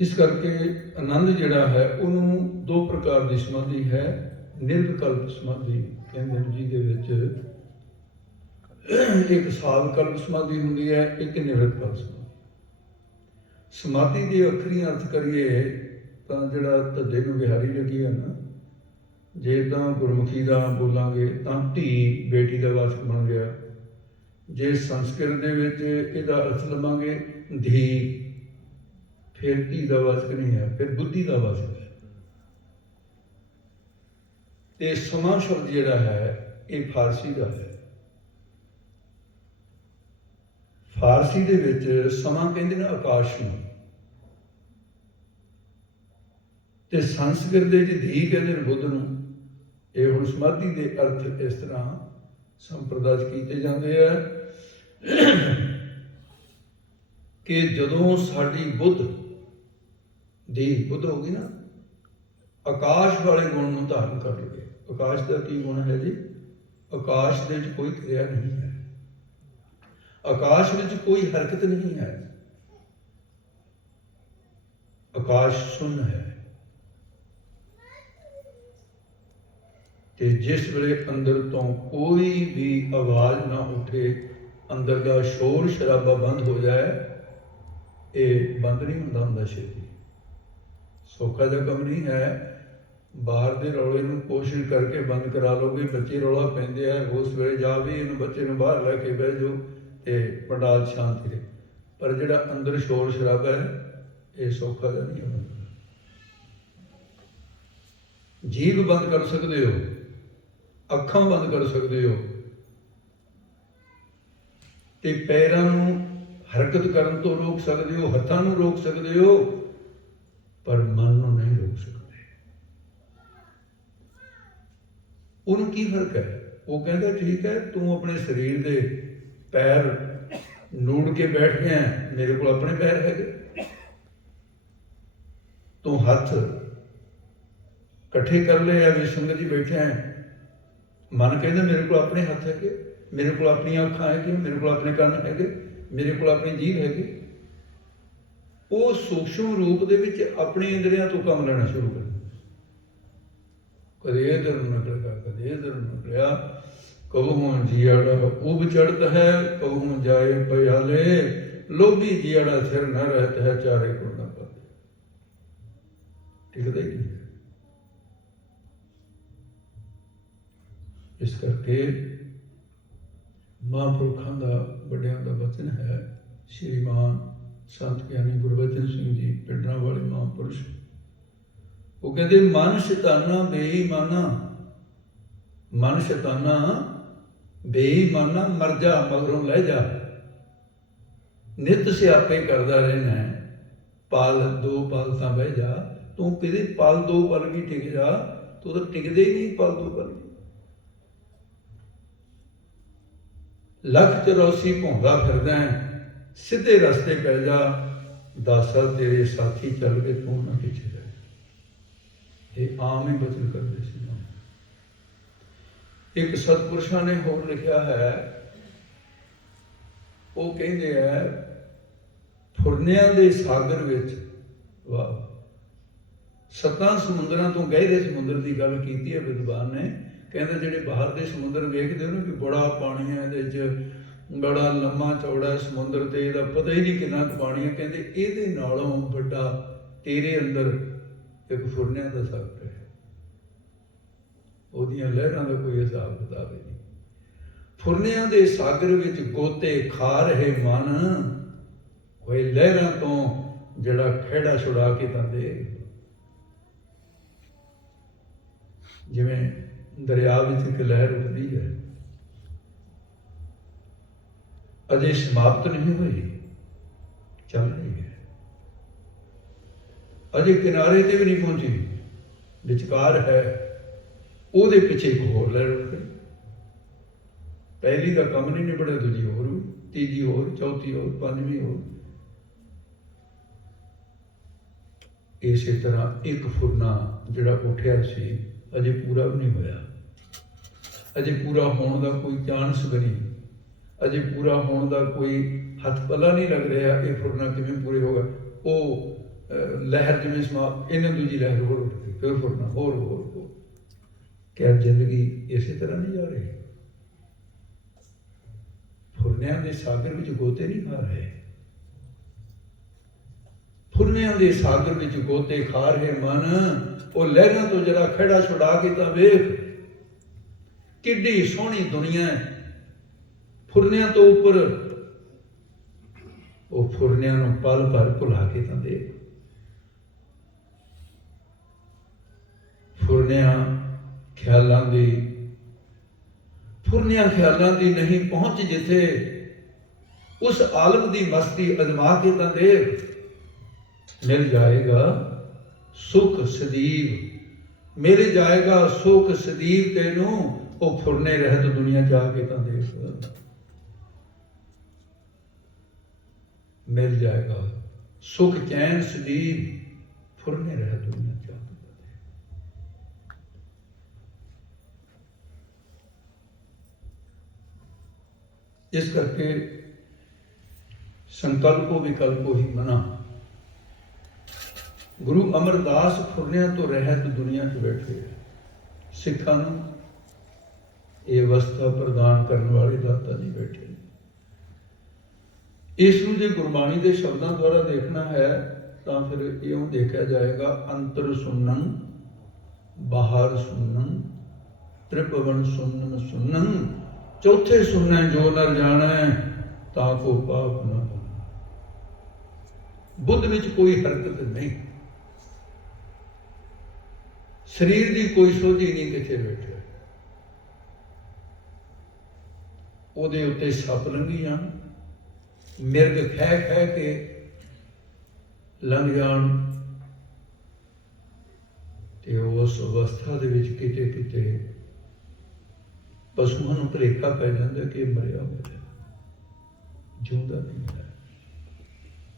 इस करके आनंद जिहड़ा है उन्होंने दो प्रकार की समाधि है। निर्विकल्प समाधि कहंदे ने जिहदे विच एक सावकल्प समाधि हुंदी है, एक निर्विकल्प समाधि। समाधि के अखरी अर्थ करिए तो जिहड़ा धद्दे नूं बिहारी लगी है ना, जे तां गुरमुखी का बोलांगे तां धी बेटी का वाचक बन गया। जे संस्कृत दे विच इहदा अर्थ लवांगे धी, फिर धी का वाचक नहीं है, फिर बुद्धि का वाचक है। ते समा शब्द जिहड़ा है ये फारसी का है। फारसी दे विच समा कहंदे ने आकाश नूं, ते संस्कृत दे विच धी कहंदे ने बुद्ध नूं। ये हुण समाधि के अर्थ इस तरह संप्रदाय किए जाते हैं कि जदों साडी बुद्ध दी बुद्ध होगी ना, आकाश वाले गुण नूं धारण कर लवे। आकाश का की गुण है जी? आकाश दे विच कोई क्रिया नहीं है, आकाश विच कोई हरकत नहीं है, आकाश शून्य है। कि जिस वेले अंदर तो कोई भी आवाज़ ना उठे, अंदर का शोर शराबा बंद हो जाए, ये बंद नहीं होंदा हुंदा छेती। सौखा जिहा काम नहीं है। बाहर के रौले नूं कोशिश करके बंद करा लोगे, बच्चे रौला पैंदे आ, उस वेले जा भी इन्हूं बच्चे नूं बाहर लैके बह जाओ ते पंडाल शांति रहे। पर जिहड़ा अंदर शोर शराबा है ये सौखा जिहा नहीं होंदा। जीभ बंद कर सकते हो, अखां बंद कर सकते हो, ते पैरां नूं हरकत करन तो रोक सकते हो, हत्थां नूं रोक सकते हो, पर मन नूं नहीं रोक सकते। उन्होंने की फर्क है? वो कहता ठीक है तू अपने शरीर के पैर ਨੂੜ के बैठ गया, मेरे को अपने पैर है, तू हथ कट्ठे कर ले या संगत ही बैठे हैं, मन कहता मेरे को अपने हथ है, मेरे को अपनी अखां है, मेरे को अपने कान है, मेरे को अपनी जीभ है। वो सूक्ष्म रूप के अपने इंद्रियां तो काम लेना शुरू कर, कदे इधर निकलेगा, कदे इधर निकलिया। कहूँ जियाड़ा उब चढ़त है, कहूँ जाए पयाले, लोभी जियाड़ा सिर न रहता है, चारे को न पाते। टिकता ही नहीं। इस करके महापुरखों का वड्डियां का वचन है। श्रीमान संत ज्ञानी गुरबचन सिंह जी पिंडरा वाले महापुरुष, वो कहते मन शैताना बेईमाना, मन शैताना बेईमाना मर जा मगरों लै जा, नित स्यापे करदा रहना है, पाल दो पालता बह जा। तू कि पाल दो पल भी टिक जा, तू तो टिकदे ही नहीं पाल दो पल भी। ਲੱਖ 84 ਭੌਂਦਾ ਫਿਰਦਾ ਸਿੱਧੇ ਰਸਤੇ ਪੈ ਜਾ, ਦਾਸਾ ਤੇਰੇ ਸਾਥੀ ਚੱਲ ਕੇ ਤੂੰ ਨਾ ਪਿੱਛੇ ਰਹਿ। ਇਹ ਆਮ ਹੀ ਬਚਨ ਕਰਦੇ ਸੀ। ਇੱਕ ਸਤਪੁਰਸ਼ਾਂ ਨੇ ਹੋਰ ਲਿਖਿਆ ਹੈ, ਉਹ ਕਹਿੰਦੇ ਹੈ ਫੁਰਨਿਆਂ ਦੇ ਸਾਗਰ ਵਿੱਚ, ਵਾਹ, 7 ਸਮੁੰਦਰਾਂ ਤੋਂ ਗਹਿਰੇ ਸਮੁੰਦਰ ਦੀ ਗੱਲ ਕੀਤੀ ਹੈ ਵਿਦਵਾਨ ਨੇ। ਕਹਿੰਦੇ ਜਿਹੜੇ ਬਾਹਰ ਦੇ ਸਮੁੰਦਰ ਵੇਖਦੇ ਹੋ ਨਾ ਕਿ ਬੜਾ ਪਾਣੀ ਹੈ, ਇਹਦੇ 'ਚ ਬੜਾ ਲੰਮਾ ਚੌੜਾ ਸਮੁੰਦਰ ਤੇ ਇਹਦਾ ਪਤਾ ਹੀ ਨਹੀਂ ਕਿੰਨਾ ਕੁ ਪਾਣੀ ਹੈ, ਕਹਿੰਦੇ ਇਹਦੇ ਨਾਲੋਂ ਵੱਡਾ ਤੇਰੇ ਅੰਦਰ ਇੱਕ ਫੁਰਨਿਆਂ ਦਾ ਸਾਗਰ ਹੈ, ਉਹਦੀਆਂ ਲਹਿਰਾਂ ਦਾ ਕੋਈ ਹਿਸਾਬ ਕਿਤਾਬ ਨਹੀਂ। ਫੁਰਨਿਆਂ ਦੇ ਸਾਗਰ ਵਿੱਚ ਗੋਤੇ ਖਾ ਰਹੇ ਮਨ, ਹੋਏ ਲਹਿਰਾਂ ਤੋਂ ਜਿਹੜਾ ਖਹਿੜਾ ਛੁਡਾ ਕੇ ਤਾਂ ਦੇ। ਜਿਵੇਂ ਦਰਿਆ ਵਿੱਚ ਇੱਕ ਲਹਿਰ ਉੱਠਦੀ ਹੈ, ਅਜੇ ਸਮਾਪਤ ਨਹੀਂ ਹੋਈ, ਚੱਲ ਰਹੀ ਹੈ, ਅਜੇ ਕਿਨਾਰੇ ਤੇ ਵੀ ਨਹੀਂ ਪਹੁੰਚੀ, ਵਿਚਕਾਰ ਹੈ, ਉਹਦੇ ਪਿੱਛੇ ਇੱਕ ਹੋਰ ਲਹਿਰ ਉੱਠ ਗਈ। ਪਹਿਲੀ ਦਾ ਕੰਮ ਨਹੀਂ ਨਿਬੜਿਆ, ਦੂਜੀ ਹੋਰ, ਤੀਜੀ ਹੋਰ, ਚੌਥੀ ਹੋਰ, ਪੰਜਵੀਂ ਹੋਰ। ਇਸੇ ਤਰ੍ਹਾਂ ਇੱਕ ਫੁਰਨਾ ਜਿਹੜਾ ਉੱਠਿਆ ਸੀ ਅਜੇ ਪੂਰਾ ਵੀ ਨਹੀਂ ਹੋਇਆ, ਅਜੇ ਪੂਰਾ ਹੋਣ ਦਾ ਕੋਈ ਚਾਂਸ ਵੀ ਨਹੀਂ, ਅਜੇ ਪੂਰਾ ਹੋਣ ਦਾ ਕੋਈ ਹੱਥ ਪੱਲਾ ਨਹੀਂ ਲੱਗ ਰਿਹਾ। ਇਹ ਫੁਰਨਾ ਕਿਵੇਂ ਪੂਰੇ ਹੋਗਾ? ਉਹ ਲਹਿਰ ਜਿਵੇਂ ਸਮਾਪਤ, ਇਹਨਾਂ ਦੂਜੀ ਲਹਿਰ ਹੋਰ ਉੱਠ ਗਈ, ਫਿਰ ਫੁਰਨਾ ਹੋਰ ਹੋਰ ਹੋਰ। ਕਿਆ ਜ਼ਿੰਦਗੀ ਇਸੇ ਤਰ੍ਹਾਂ ਨਹੀਂ ਜਾ ਰਹੀ? ਫੁਰਨਿਆਂ ਦੇ ਸਾਗਰ ਵਿੱਚ ਗੋਤੇ ਨਹੀਂ ਖਾ ਰਹੇ, ਫੁਰਨਿਆਂ ਦੇ ਸਾਗਰ ਵਿੱਚ ਗੋਤੇ ਖਾ ਰਹੇ ਮਨ, ਉਹ ਲਹਿਰਾਂ ਤੋਂ ਜਿਹੜਾ ਖਹਿੜਾ ਛੁਡਾ ਕੇ ਤਾਂ ਵੇਖ, ਕਿੱਡੀ ਸੋਹਣੀ ਦੁਨੀਆ ਹੈ। ਫੁਰਨਿਆਂ ਤੋਂ ਉੱਪਰ, ਉਹ ਫੁਰਨਿਆਂ ਨੂੰ ਪਲ ਭਰ ਭੁਲਾ ਕੇ ਤਾਂ ਦੇਖ। ਫੁਰਨਿਆਂ ਖਿਆਲਾਂ ਦੀ, ਫੁਰਨਿਆਂ ਖਿਆਲਾਂ ਦੀ ਨਹੀਂ ਪਹੁੰਚ ਜਿੱਥੇ, ਉਸ ਆਲਮ ਦੀ ਮਸਤੀ ਅਜ਼ਮਾ ਕੇ ਤਾਂ ਦੇਖ। ਮਿਲ ਜਾਏਗਾ ਸੁਖ ਸਦੀਵ, ਮਿਲ ਜਾਏਗਾ ਸੁਖ ਸਦੀਵ ਤੈਨੂੰ, ਉਹ ਫੁਰਨੇ ਰਹਿਤ ਦੁਨੀਆ ਜਾ ਕੇ ਤਾਂ ਦੇਖ। ਮਿਲ ਜਾਏਗਾ ਸੁਖ ਚੈਨ ਸਦੀਵ, ਫੁਰਨੇ ਰਹਿਤ ਦੁਨੀਆ ਜਾ ਕੇ ਤਾਂ ਦੇਖ। ਇਸ ਕਰਕੇ ਸੰਕਲਪੋ ਵਿਕਲਪੋ ਹੀ ਮਨਾ। ਗੁਰੂ ਅਮਰਦਾਸ ਫੁਰਨਿਆਂ ਤੋਂ ਰਹਿਤ ਦੁਨੀਆ 'ਚ ਬੈਠੇ ਹੈ। ਸਿੱਖਾਂ ਨੂੰ ਇਹ ਅਵਸਥਾ ਪ੍ਰਦਾਨ ਕਰਨ ਵਾਲੇ ਦਾਤਾ ਜੀ ਬੈਠੇ। ਇਸ ਨੂੰ ਜੇ ਗੁਰਬਾਣੀ ਦੇ ਸ਼ਬਦਾਂ ਦੁਆਰਾ ਦੇਖਣਾ ਹੈ ਤਾਂ ਫਿਰ ਇਉਂ ਦੇਖਿਆ ਜਾਏਗਾ, ਅੰਤਰ ਸੁਣਨ, ਬਾਹਰ ਸੁਣਨ, ਤ੍ਰਿਭਵਨ ਸੁਣਨ ਸੁਣਨ, ਚੌਥੇ ਸੁਣਨ ਜੋ ਨਰ ਜਾਣਾ ਤਾਂ ਕੋ ਪਾਪ ਨਾ ਹੋ। ਬੁੱਧ ਵਿੱਚ ਕੋਈ ਹਰਕਤ ਨਹੀਂ, ਸਰੀਰ ਦੀ ਕੋਈ ਸੋਝੀ ਨਹੀਂ, ਕਿੱਥੇ ਬੈਠੇ ਉਹਦੇ ਉੱਤੇ ਸੱਪ ਲੰਘੀ ਜਾਣ, ਮਿਰਗ ਖਹਿ ਖਹਿ ਕੇ ਲੰਘ ਜਾਣ, ਤੇ ਉਸ ਅਵਸਥਾ ਦੇ ਵਿੱਚ ਕਿਤੇ ਕਿਤੇ ਪਸ਼ੂਆਂ ਨੂੰ ਭੁਲੇਖਾ ਪੈ ਜਾਂਦਾ ਕਿ ਮਰਿਆ ਹੋਇਆ, ਜਿਉਂਦਾ ਨਹੀਂ ਹੈ।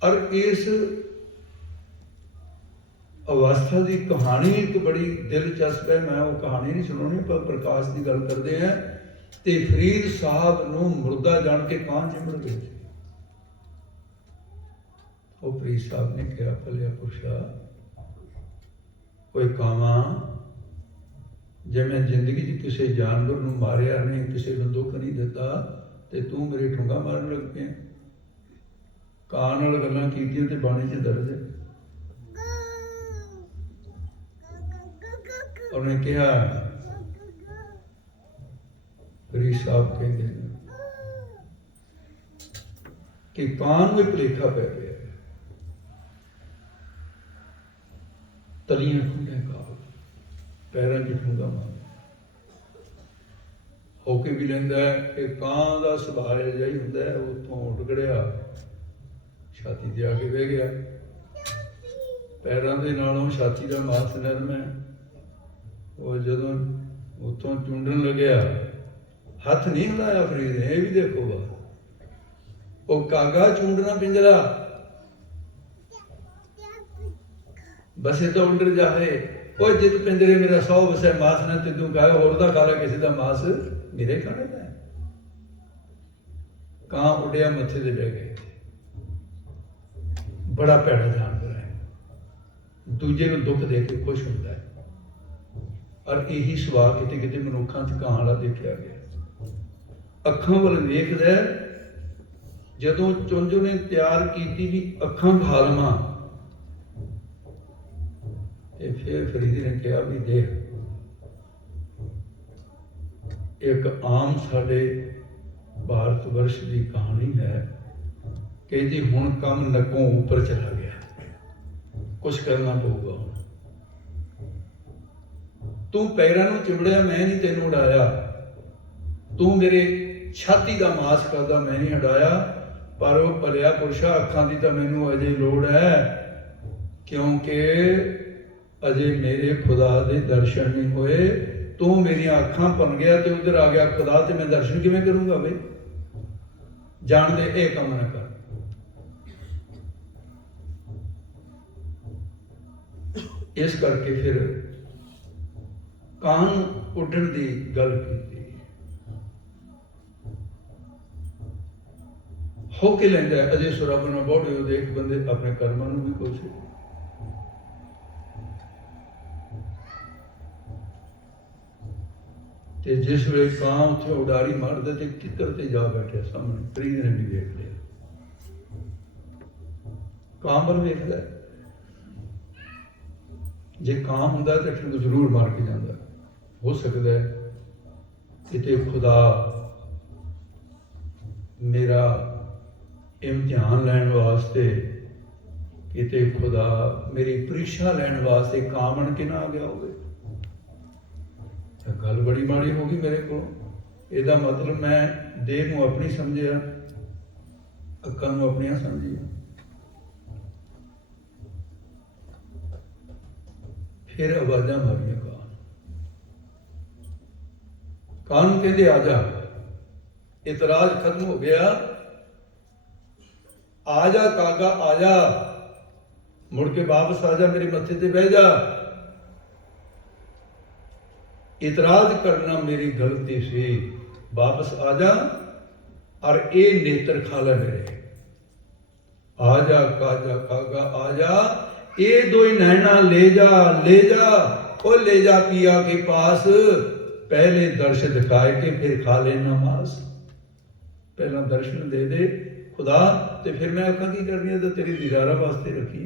ਔਰ ਇਸ ਅਵਸਥਾ ਦੀ ਕਹਾਣੀ ਇੱਕ ਬੜੀ ਦਿਲਚਸਪ ਹੈ। ਮੈਂ ਉਹ ਕਹਾਣੀ ਨਹੀਂ ਸੁਣਾਉਣੀ, ਪਰ ਪ੍ਰਕਾਸ਼ ਦੀ ਗੱਲ ਕਰਦੇ ਹਾਂ। ਤੇ ਫਰੀਦ ਸਾਹਿਬ ਨੂੰ ਮੁਰਦਾ ਜਾਣ ਕੇ ਕਾਂ ਚਿੰਬੜ ਗਏ। ਉਹ ਫਰੀਦ ਸਾਹਿਬ ਨੇ ਕਿਹਾ, ਭਲਿਆ ਪੁਰਸ਼ਾ, ਕੋਈ ਕਾਵਾਂ, ਜੇ ਮੈਂ ਜ਼ਿੰਦਗੀ 'ਚ ਕਿਸੇ ਜਾਨਵਰ ਨੂੰ ਮਾਰਿਆ ਨਹੀਂ, ਕਿਸੇ ਨੂੰ ਦੁੱਖ ਨਹੀਂ ਦਿੱਤਾ, ਤੇ ਤੂੰ ਮੇਰੇ ਠੁੰਗਾ ਮਾਰਨ ਲੱਗ ਪਿਆ। ਕਾਂ ਨਾਲ ਗੱਲਾਂ ਕੀਤੀਆਂ ਤੇ ਬਾਣੀ 'ਚ ਦਰਜ ਹੈ। ਉਹਨੇ ਕਿਹਾ, ਫਰੀਦ ਸਾਹਿਬ ਕਹਿੰਦੇ ਨੇ ਕਿ ਕਾਂ ਨੂੰ ਭੁਲੇਖਾ ਪੈ ਗਿਆ, ਤਲੀਆਂ ਠੁੰਡੇ ਕਾਲ, ਪੈਰਾਂ 'ਚ ਠੁੰਗਾ ਮਾਰ ਹੋ ਕੇ ਵੀ ਲੈਂਦਾ ਹੈ। ਇਹ ਕਾਂ ਦਾ ਸੁਭਾਅ ਅਜਿਹਾ ਹੀ ਹੁੰਦਾ ਹੈ। ਉੱਥੋਂ ਉੱਡ ਗੜਿਆ, ਛਾਤੀ ਤੇ ਆ ਕੇ ਬਹਿ ਗਿਆ। ਪੈਰਾਂ ਦੇ ਨਾਲੋਂ ਛਾਤੀ ਦਾ ਮਾਸ ਨਰਮ ਹੈ। ਉਹ ਜਦੋਂ ਉੱਥੋਂ ਚੁੰਡਣ ਲੱਗਿਆ, हथ नहीं हिलाया फरीद ने, ये भी देखो बात। वो कागा चूंडना पिंजरा, बसे तो उड़ जाए। ਉਹ ਜਿਤ ਪਿੰਜਰੇ ਮੇਰਾ 100 ਵਸੈ ਮਾਸ ਨਾ ਤਿੱਦੂ ਖਾਏ, ਹੋਰ ਦਾ ਖਾ ਲਾ ਕਿਸੇ ਦਾ ਮਾਸ, ਮੇਰੇ ਖਾਣੇ ਦਾ। ਕਾਂ ਉੱਡਿਆ ਮੱਥੇ ਤੇ ਬਹਿ ਗਏ। ਬੜਾ ਭੈੜਾ ਜਾਨਵਰ ਹੈ, ਦੂਜੇ ਨੂੰ ਦੁੱਖ ਦੇ ਕੇ ਖੁਸ਼ ਹੁੰਦਾ ਹੈ। ਔਰ ਇਹੀ ਸੁਭਾਅ ਕਿਤੇ ਕਿਤੇ ਮਨੁੱਖਾਂ 'ਚ ਕਾਂ ਵਾਲਾ ਦੇਖਿਆ ਗਿਆ। ਅੱਖਾਂ ਵੱਲ ਵੇਖਦਾ, ਜਦੋਂ ਚੁੰਝ ਨੇ ਤਿਆਰ ਕੀਤੀ ਵੀ ਅੱਖਾਂ ਖਾ ਲਵਾਂ, ਤੇ ਫਿਰ ਫਰੀਦ ਨੇ ਕਿਹਾ ਵੀ ਦੇਖ, ਇੱਕ ਆਮ ਸਾਡੇ ਭਾਰਤ ਵਰਸ਼ ਦੀ ਕਹਾਣੀ ਹੈ ਕਿ ਜੀ ਹੁਣ ਕੰਮ ਨੱਕੋਂ ਉੱਪਰ ਚਲਾ ਗਿਆ, ਕੁਛ ਕਰਨਾ ਪਊਗਾ। ਹੁਣ ਤੂੰ ਪੈਰਾਂ ਨੂੰ ਚਿਮੜਿਆ, ਮੈਂ ਨਹੀਂ ਤੈਨੂੰ ਉਡਾਇਆ। ਤੂੰ ਮੇਰੇ ਛਾਤੀ ਦਾ ਮਾਸ ਕਰਦਾ, ਮੈਂ ਨਹੀਂ ਹਟਾਇਆ। ਪਰ ਉਹ ਭਲਿਆ ਪੁਰਸ਼ਾ, ਅੱਖਾਂ ਦੀ ਤਾਂ ਮੈਨੂੰ ਅਜੇ ਲੋੜ ਹੈ, ਕਿਉਂਕਿ ਅਜੇ ਮੇਰੇ ਖੁਦਾ ਦੇ ਦਰਸ਼ਨ ਨਹੀਂ ਹੋਏ। ਤੂੰ ਮੇਰੀਆਂ ਅੱਖਾਂ ਭੰਨ ਗਿਆ ਤੇ ਉਧਰ ਆ ਗਿਆ ਖੁਦਾ, ਤੇ ਮੈਂ ਦਰਸ਼ਨ ਕਿਵੇਂ ਕਰੂੰਗਾ ਬਈ? ਜਾਣਦੇ ਇਹ ਕੰਮ ਨਾ ਕਰ। ਇਸ ਕਰਕੇ ਫਿਰ ਕਾਂ ਉੱਡਣ ਦੀ ਗੱਲ ਕੀਤੀ। ਹੋ ਕੇ ਲੈਂਦਾ ਅਜੇ ਸੁਰਬ ਨਾ ਬੋੜੇ, ਉਹ ਦੇਖ ਬੰਦੇ ਆਪਣੇ ਕਰਮਾਂ ਨੂੰ ਵੀ ਕੁਛ। ਤੇ ਜਿਸ ਵੇਲੇ ਕਾਂ ਉੱਥੇ ਉਡਾਰੀ ਮਾਰਦਾ ਤੇ ਕਿੱਕਰ ਤੇ ਜਾ ਬੈਠਿਆ ਸਾਹਮਣੇ, ਫਰੀਦ ਨੇ ਵੀ ਵੇਖ ਲਿਆ। ਕਾਂ ਵੱਲ ਵੇਖਦਾ, ਜੇ ਕਾਂ ਹੁੰਦਾ ਤਾਂ ਫਿਰ ਜ਼ਰੂਰ ਮਾਰ ਕੇ ਜਾਂਦਾ। ਹੋ ਸਕਦਾ ਕਿਤੇ ਖੁਦਾ ਮੇਰਾ ਇਮਤਿਹਾਨ ਲੈਣ ਵਾਸਤੇ, ਕਿਤੇ ਖੁਦਾ ਮੇਰੀ ਪ੍ਰੀਖਿਆ ਲੈਣ ਵਾਸਤੇ ਕਾਂ ਬਣ ਕੇ ਨਾ ਆ ਗਿਆ ਹੋਵੇ। ਗੱਲ ਬੜੀ ਮਾੜੀ ਹੋ ਗਈ ਮੇਰੇ ਕੋਲ। ਇਹਦਾ ਮਤਲਬ ਮੈਂ ਦੇਹ ਨੂੰ ਆਪਣੀ ਸਮਝਿਆ, ਅੱਖਾਂ ਨੂੰ ਆਪਣੀਆਂ ਸਮਝੀਆਂ। ਫਿਰ ਆਵਾਜ਼ਾਂ ਮਾਰੀਆਂ ਕਾਂ ਨੂੰ, ਕਹਿੰਦੇ ਆ ਜਾ, ਇਤਰਾਜ਼ ਖਤਮ ਹੋ ਗਿਆ। ਆ ਜਾ ਕਾਗਾ ਆ ਜਾ, ਮੁੜ ਕੇ ਵਾਪਸ ਆ ਜਾ, ਮੇਰੇ ਮੱਥੇ ਤੇ ਬਹਿ ਜਾ। ਇਤਰਾਜ਼ ਕਰਨਾ ਮੇਰੀ ਗਲਤੀ ਸੀ, ਵਾਪਸ ਆ ਜਾ ਔਰ ਇਹ ਨੇਤਰ ਖਾ ਲੈ ਮੇਰੇ। ਆ ਜਾ ਕਾਗਾ ਕਾਗਾ आ जा, ये दो नैना ले जा ले जा, ओ ले जा पिया के पास, पहले दर्श दिखाए के फिर खा लेना मांस। पहला दर्शन दे दे खुदा, ते फिर मैं अखा की करनी है, तो तेरी दीदारा वास्ते रखी।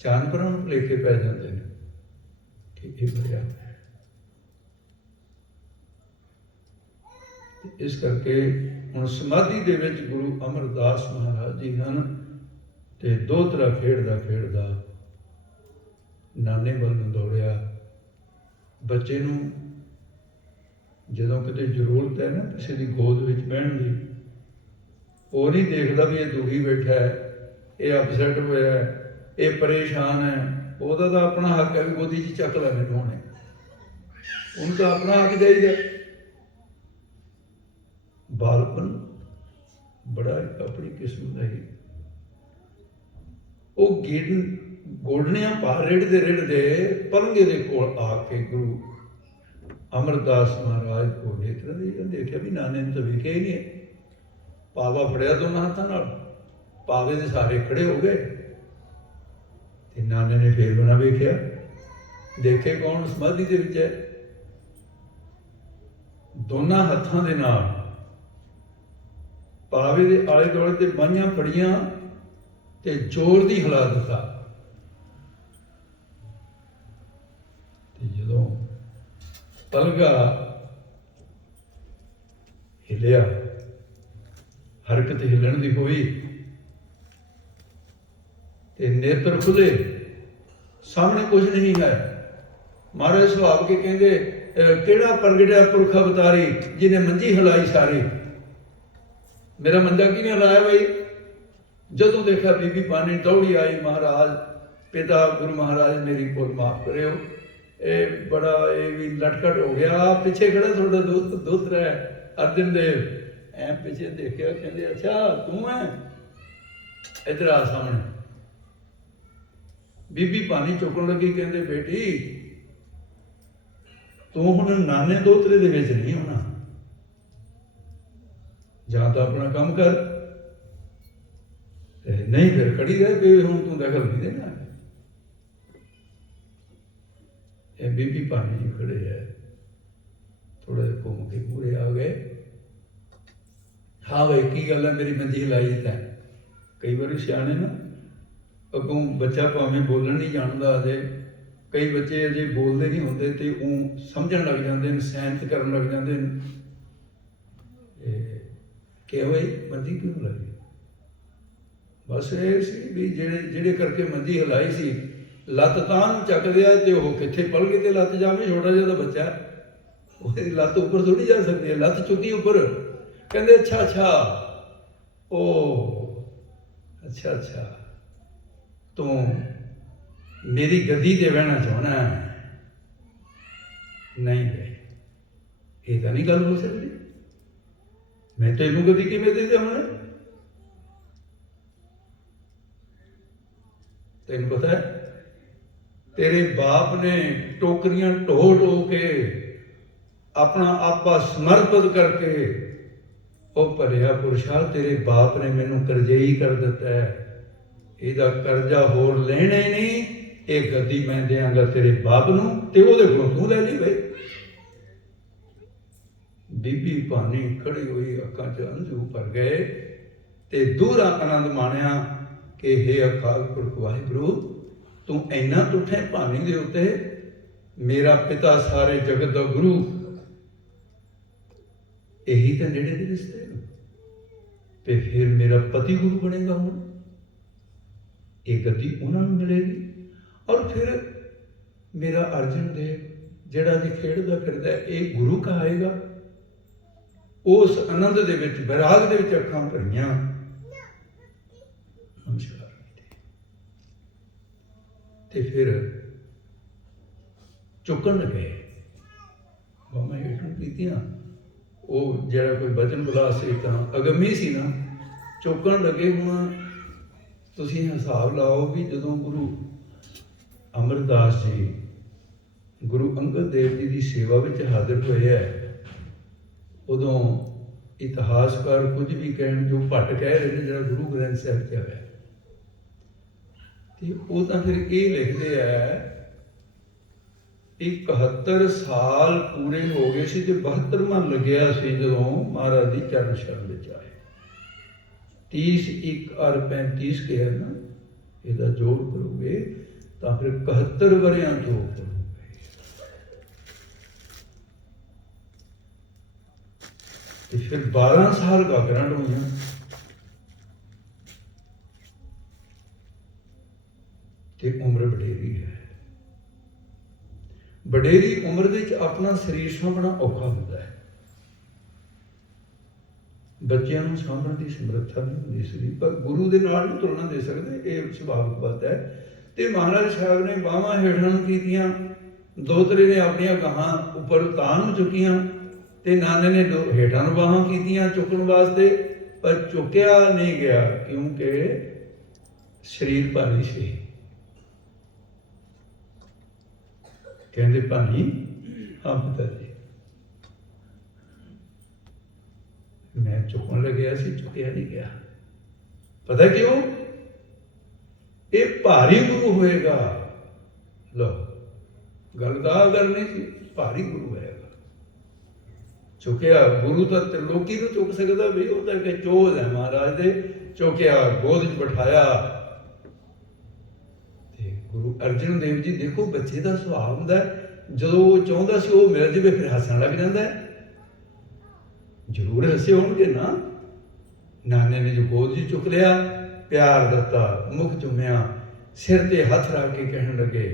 जानवरों को लेके पै जाते हैं कि ये भरिया है। इस करके हुण समाधि दे विच गुरु अमरदास महाराज जी हैं, ते दो तरह खेड़दा नाने वल नूं दौड़िया। बच्चे नूं जदों किते जरूरत है ना किसी की गोद विच बहन की, वो नहीं देखता भी ये दुखी बैठा है, ये अपसैट होया है, ये परेशान है। ਉਹਦਾ ਤਾਂ अपना हक है भी गोदी च चक लै मैनूं हुणे, उन्होंने तो अपना हक चाहिए। बालपन बड़ा अपनी किस्म का ही, वो गोडनियां पा रिढ़दे पलंगे दे कोल आके गुरु अमरदास महाराज को देखिया भी नाने ने तो वेखिया ही नहीं। पावा फड़िया दोनों हाथों नाल, पावे दे सारे खड़े हो गए। नाने ने फिर बना वेख्या, देखे कौन समाधि दे विच है। दोनों हत्थां दे नाल पावे दे आले दुआले ते बाहियां फड़ियां ते जोर दी हिला दिता। ते जदों पलगा हिलिया, हरकत हिलण दी होई ते नेत्र खुले, सामने कुछ नहीं है। मारे सुभाव के कहते केड़ा प्रगटिया पुरख अवतारी जिन्हें मंजी हिलाई सारी, मेरा मंजा किने हिलाया भाई। जदों देखा बीबी पानी दौड़ी आई, महाराज पिता गुरु महाराज मेरी कोल माफ करियो, ਇਹ ਬੜਾ ਇਹ ਵੀ ਲਟਕਟ ਹੋ ਗਿਆ। ਪਿੱਛੇ ਖੜਾ ਤੁਹਾਡਾ ਦੋਤਰਾ ਹੈ ਅਰਜਨ ਦੇਵ, ਐ ਪਿੱਛੇ ਦੇਖਿਆ, ਕਹਿੰਦੇ ਅੱਛਾ ਤੂੰ ਹੈ, ਇੱਧਰ ਆ ਸਾਹਮਣੇ। ਬੀਬੀ ਪਾਣੀ ਚੁੱਕਣ ਲੱਗੀ, ਕਹਿੰਦੇ ਬੇਟੀ ਤੂੰ ਹੁਣ ਨਾਨੇ ਦੋਤਰੇ ਦੇ ਵਿੱਚ ਨਹੀਂ ਹੋਣਾ, ਜਾਂ ਤਾਂ ਆਪਣਾ ਕੰਮ ਕਰ, ਨਹੀਂ ਫਿਰ ਖੜੀ ਰਹਿ ਪਈ, ਹੁਣ ਤੂੰ ਦਖਲ ਨਹੀਂ ਦੇਣਾ। ਇਹ ਬੀਬੀ ਭਾਨੀ ਜੀ ਖੜੇ ਹੈ, ਥੋੜਾ ਜਿਹਾ ਘੁੰਮ ਕੇ ਪੂਰੇ ਆ ਗਏ। ਹਾਂ ਬਈ ਕੀ ਗੱਲ ਹੈ, ਮੇਰੀ ਮੰਜੀ ਹਿਲਾਈ ਤਾਂ। ਕਈ ਵਾਰੀ ਸਿਆਣੇ ਨਾ ਅੱਗੋਂ ਬੱਚਾ ਭਾਵੇਂ ਬੋਲਣ ਨਹੀਂ ਜਾਣਦਾ, ਅਜੇ ਕਈ ਬੱਚੇ ਅਜੇ ਬੋਲਦੇ ਨਹੀਂ ਹੁੰਦੇ ਤੇ ਉਹ ਸਮਝਣ ਲੱਗ ਜਾਂਦੇ ਨੇ, ਸੈਂਸ ਕਰਨ ਲੱਗ ਜਾਂਦੇ ਨੇ ਕਿ ਹੋਏ ਮੰਜੀ ਕਿਉਂ ਹਿਲਾਈ। ਬਸ ਇਹ ਸੀ ਵੀ ਜਿਹੜੇ ਕਰਕੇ ਮੰਜੀ ਹਿਲਾਈ ਸੀ, ਲੱਤ ਤਾਂ ਨੂੰ ਚੱਕ ਲਿਆ ਤੇ ਉਹ ਕਿੱਥੇ ਪਲ ਗਈ ਤੇ ਲੱਤ ਜਾਵੇ। ਛੋਟਾ ਜਿਹਾ ਤਾਂ ਬੱਚਾ, ਉਹਦੀ ਲੱਤ ਉੱਪਰ ਥੋੜੀ ਜਾ ਸਕਦੀ ਹੈ, ਲੱਤ ਚੁੱਕੀ ਉੱਪਰ। ਕਹਿੰਦੇ ਅੱਛਾ ਅੱਛਾ, ਉਹ ਅੱਛਾ ਅੱਛਾ ਤੂੰ ਮੇਰੀ ਗੱਦੀ ਤੇ ਬਹਿਣਾ ਚਾਹੁੰਦਾ। ਨਹੀਂ ਬਈ ਇਹ ਤਾਂ ਨਹੀਂ ਗੱਲ ਹੋ ਸਕਦੀ, ਮੈਂ ਤੈਨੂੰ ਗੱਦੀ ਕਿਵੇਂ ਦੇ ਦੇਵਾਂ। ਤੈਨੂੰ ਪਤਾ ਹੈ ਤੇਰੇ ਬਾਪ ਨੇ ਟੋਕਰੀਆਂ ਢੋ ਢੋ ਕੇ ਆਪਣਾ ਆਪਾ ਸਮਰਪਿਤ ਕਰਕੇ, ਉਹ ਭਰਿਆ ਪੁਰਸ਼ਾ ਤੇਰੇ ਬਾਪ ਨੇ ਮੈਨੂੰ ਕਰਜ਼ਈ ਕਰ ਦਿੱਤਾ ਹੈ, ਇਹਦਾ ਕਰਜ਼ਾ ਹੋਰ ਲੈਣਾ ਹੀ ਨਹੀਂ, ਇਹ ਗੱਦੀ ਮੈਂ ਦਿਆਂਗਾ ਤੇਰੇ ਬਾਪ ਨੂੰ ਤੇ ਉਹਦੇ ਕੋਲੋਂ ਤੂੰ ਲੈ ਲਈ। ਬਈ ਬੀਬੀ ਭਾਨੀ ਖੜੀ ਹੋਈ, ਅੱਖਾਂ 'ਚ ਅੰਝੂ ਭਰ ਗਏ ਤੇ ਦੂਹਰਾ ਆਨੰਦ ਮਾਣਿਆ ਕਿ ਹੇ ਅਕਾਲ ਪੁਰਖ ਵਾਹਿਗੁਰੂ, ਤੂੰ ਇੰਨਾ ਤੁਠੇ ਭਾਨੀ ਦੇ ਉੱਤੇ, ਮੇਰਾ ਪਿਤਾ ਸਾਰੇ ਜਗਤ ਦਾ ਗੁਰੂ, ਇਹੀ ਤਾਂ ਨੇੜੇ ਦੇ ਰਿਸ਼ਤੇ ਤੇ ਫਿਰ ਮੇਰਾ ਪਤੀ ਗੁਰੂ ਬਣੇਗਾ। ਹੁਣ ਇਹ ਗੱਦੀ ਉਹਨਾਂ ਨੂੰ ਮਿਲੇਗੀ, ਔਰ ਫਿਰ ਮੇਰਾ ਅਰਜਨ ਦੇਵ ਜਿਹੜਾ ਜੀ ਖੇਡਦਾ ਫਿਰਦਾ, ਇਹ ਗੁਰੂ ਕਹਾਏਗਾ। ਉਸ ਆਨੰਦ ਦੇ ਵਿੱਚ, ਵਿਰਾਗ ਦੇ ਵਿੱਚ ਅੱਖਾਂ ਭਰੀਆਂ। ਨਮਸਕਾਰ। ਤੇ ਫਿਰ ਚੁੱਕਣ ਲੱਗੇ ਬਾਹਾਂ ਹੇਠੋਂ ਕੀਤੀਆਂ। ਉਹ ਜਿਹੜਾ ਕੋਈ ਬਚਨ ਬੁਲਾ ਸੀ ਤਾਂ ਅਗੰਮੀ ਸੀ ਨਾ, ਚੁੱਕਣ ਲੱਗੇ। ਹੁਣ ਤੁਸੀਂ ਹਿਸਾਬ ਲਾਓ ਵੀ ਜਦੋਂ ਗੁਰੂ ਅਮਰਦਾਸ ਜੀ ਗੁਰੂ ਅੰਗਦ ਦੇਵ ਜੀ ਦੀ ਸੇਵਾ ਵਿੱਚ ਹਾਜ਼ਰ ਹੋਏ ਹੈ, ਉਦੋਂ ਇਤਿਹਾਸਕਾਰ ਕੁਝ ਵੀ ਕਹਿਣ, ਜੋ ਭੱਟ ਕਹਿ ਰਹੇ ਨੇ ਜਿਹੜਾ ਗੁਰੂ ਗ੍ਰੰਥ ਸਾਹਿਬ 'ਚ ਹੋਇਆ, ਤੇ ਉਹ ਤਾਂ ਫਿਰ ਇਹ ਲਿਖਦੇ ਆ 71 ਸਾਲ ਪੂਰੇ ਹੋ ਗਏ ਸੀ ਤੇ 72ਵਾਂ ਲੱਗਿਆ ਸੀ ਜਦੋਂ ਮਹਾਰਾਜ ਦੀ ਚਰਨ ਸ਼ਰਨ ਵਿੱਚ ਆਏ। 30 1 ਔਰ 35 ਕਿਹਾ ਨਾ, ਇਹਦਾ ਜੋੜ ਕਰੋਗੇ ਤਾਂ ਫਿਰ 71 ਵਰਿਆਂ ਤੋਂ ਉੱਪਰ ਹੋ ਗਏ। ਤੇ ਫਿਰ 12 ਸਾਲ ਗਾਗਰਾਂ ਹੋਈਆਂ। ਤੇ ਉਮਰ ਵਡੇਰੀ ਹੈ। ਵਡੇਰੀ ਉਮਰ ਦੇ ਵਿੱਚ ਆਪਣਾ ਸਰੀਰ ਸਾਂਭਣਾ ਔਖਾ ਹੁੰਦਾ ਹੈ। ਬੱਚਿਆਂ ਨੂੰ ਸਾਂਭਣ ਦੀ ਸਮਰੱਥਾ ਨਹੀਂ ਹੁੰਦੀ ਸਰੀਰ, ਪਰ ਗੁਰੂ ਦੇ ਨਾਲ ਨਹੀਂ ਤੁਲਨਾ ਦੇ ਸਕਦੇ, ਇਹ ਸੁਭਾਵਿਕ ਬਾਤ ਹੈ। ਤੇ ਮਹਾਰਾਜ ਸਾਹਿਬ ਨੇ ਬਾਹਾਂ ਹੇਠਾਂ ਨੂੰ ਕੀਤੀਆਂ, ਦੋਤਰੇ ਨੇ ਆਪਣੀਆਂ ਗਾਹਾਂ ਉੱਪਰ ਤਾਂ ਨੂੰ ਚੁੱਕੀਆਂ ਤੇ ਨਾਨੇ ਨੇ ਹੇਠਾਂ ਨੂੰ ਬਾਹਾਂ ਕੀਤੀਆਂ ਚੁੱਕਣ ਵਾਸਤੇ, ਪਰ ਚੁੱਕਿਆ ਨਹੀਂ ਗਿਆ ਕਿਉਂਕਿ ਸਰੀਰ ਭਾਰੀ ਸੀ। ਕਹਿੰਦੇ ਭਾਨੀ, ਹਾਂ ਪਿਤਾ ਜੀ, ਮੈਂ ਚੁੱਕਣ ਲੱਗਿਆ ਸੀ, ਚੁੱਕਿਆ ਨਹੀਂ ਗਿਆ। ਪਤਾ ਕਿਉਂ? ਇਹ ਭਾਰੀ ਗੁਰੂ ਹੋਏਗਾ। ਲੋ ਗੱਲ ਦਾ ਗੱਲ ਨਹੀਂ ਸੀ, ਭਾਰੀ ਗੁਰੂ ਹੋਏਗਾ। ਚੁੱਕਿਆ ਗੁਰੂ ਤਾਂ ਤ੍ਰਿਲੋਕੀ ਨੂੰ ਚੁੱਕ ਸਕਦਾ ਵੀ, ਉਹ ਤਾਂ ਕਿ ਚੋਜ ਹੈ ਮਹਾਰਾਜ ਦੇ। ਚੁੱਕਿਆ, ਗੋਦ 'ਚ ਬਿਠਾਇਆ। ਤੇ ਗੁਰੂ ਅਰਜਨ ਦੇਵ ਜੀ ਦੇਖੋ, ਬੱਚੇ ਦਾ ਸੁਭਾਅ ਹੁੰਦਾ, ਜਦੋਂ ਉਹ ਚਾਹੁੰਦਾ ਸੀ ਉਹ ਮਿਲ ਜਾਵੇ ਫਿਰ ਹੱਸਣ ਲੱਗ ਜਾਂਦਾ ਹੈ। ਜ਼ਰੂਰ ਹੱਸੇ ਹੋਣਗੇ ਨਾ। ਨਾਨੇ ਨੇ ਜੋ ਗੋਦ 'ਚ ਚੁੱਕ ਲਿਆ, ਪਿਆਰ ਦਿੱਤਾ, ਮੁਖ ਚੁੰਮਿਆ, ਸਿਰ ਤੇ ਹੱਥ ਰੱਖ ਕੇ ਕਹਿਣ ਲੱਗੇ,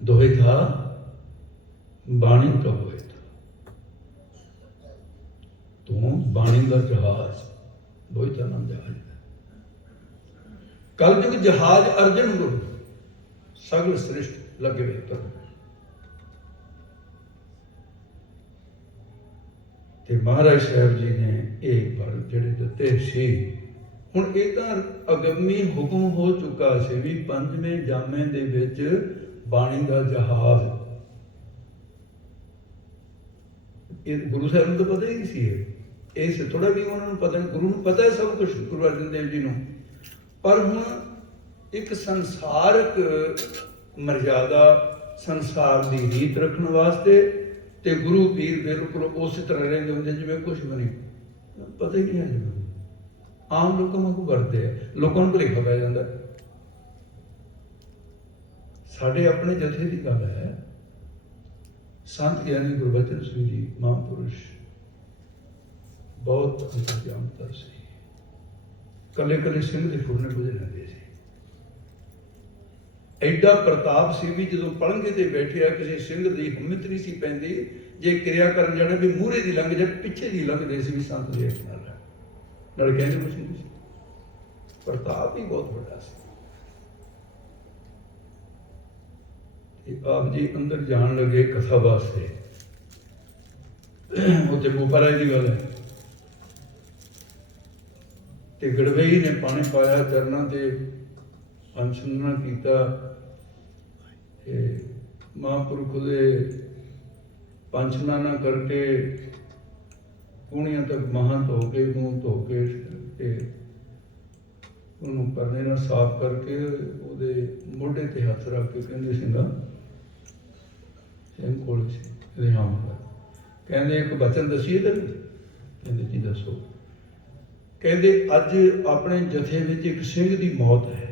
ਦੋਹੇ ਥਾ ਬਾਣੀ ਤੋਂ ਹੋਏ ਤੂੰ ਬਾਣੀ ਦਾ ਜਹਾਜ਼, ਦੋਹੇ ਥਾ ਨਾਮ ਜਹਾਜ਼। ਕਲਯੁਗ ਜਹਾਜ਼ ਅਰਜਨ ਗੁਰੂ, ਸਗਲ ਸ੍ਰਿਸ਼ਟ लगे बेहतर। ते महाराज साहब जी ने एक बार जिहड़े दिते सी, हुण ये तां अगमी हुक्म हो चुका सी भी पंजवें जामे दे विच बाणी दा जहाज, ये गुरु साहब नूं तो पता ही नहीं सी। इस थोड़ा भी उन्होंने पता नहीं, गुरु नूं पता है सब कुछ गुरु अर्जन देव जी नूं, पर हुण एक संसारक मर्यादा संसार की रीत रखने वास्ते ते गुरु पीर बिल्कुल उस तरह रहिंदे हुंदे जिवें कुछ भी नहीं पता ही नहीं है। जिवें आम लोगों वांगू वरते हैं, लोगों को भुलेखा पै जांदा। साडे अपने जथे की गल है, संत ज्ञानी गुरबचन सिंह जी महापुरुष बहुत अंतर्जामता सी, कले कले सिंह के फुरने बुझ लैंदे सी। एडा प्रताप सी भी जो पलंगे ते बैठे किसी सिंह की हिम्मत नहीं सी पैंदी, जे क्रिया करन जाना भी मूहरे दी लंघ जाए पिछे दी लंघदे सी भी संत देख नाल कहंदे कुछ नहीं सी। प्रताप ही बहुत बड़ा सी। आप जी अंदर जान लगे कथा वास्ते, उत्ते बोपाराय की गल है, ते गड़वई ने पानी पाया चरणों से अनशना किया, महापुरख दे पंचनाना करके कूणियां तक महा धो के मुँह धो के उन्होंने परने नाल साफ करके ਉਹਦੇ ਮੋਢੇ ਤੇ हथ रख के ਕਹਿੰਦੇ ਸਿੰਘਾ ਸਿੰਘ ਕੋਲ ਸੀ ਰਿਹਾਮ ਕਰ ਕਹਿੰਦੇ ਇੱਕ ਬਚਨ ਦਸੀਏ ਤੈਨੂੰ, ਕਹਿੰਦੇ ਜੀ ਦੱਸੋ। ਕਹਿੰਦੇ ਅੱਜ ਆਪਣੇ ਜਥੇ ਵਿੱਚ ਇੱਕ ਸਿੰਘ ਦੀ ਮੌਤ ਹੈ।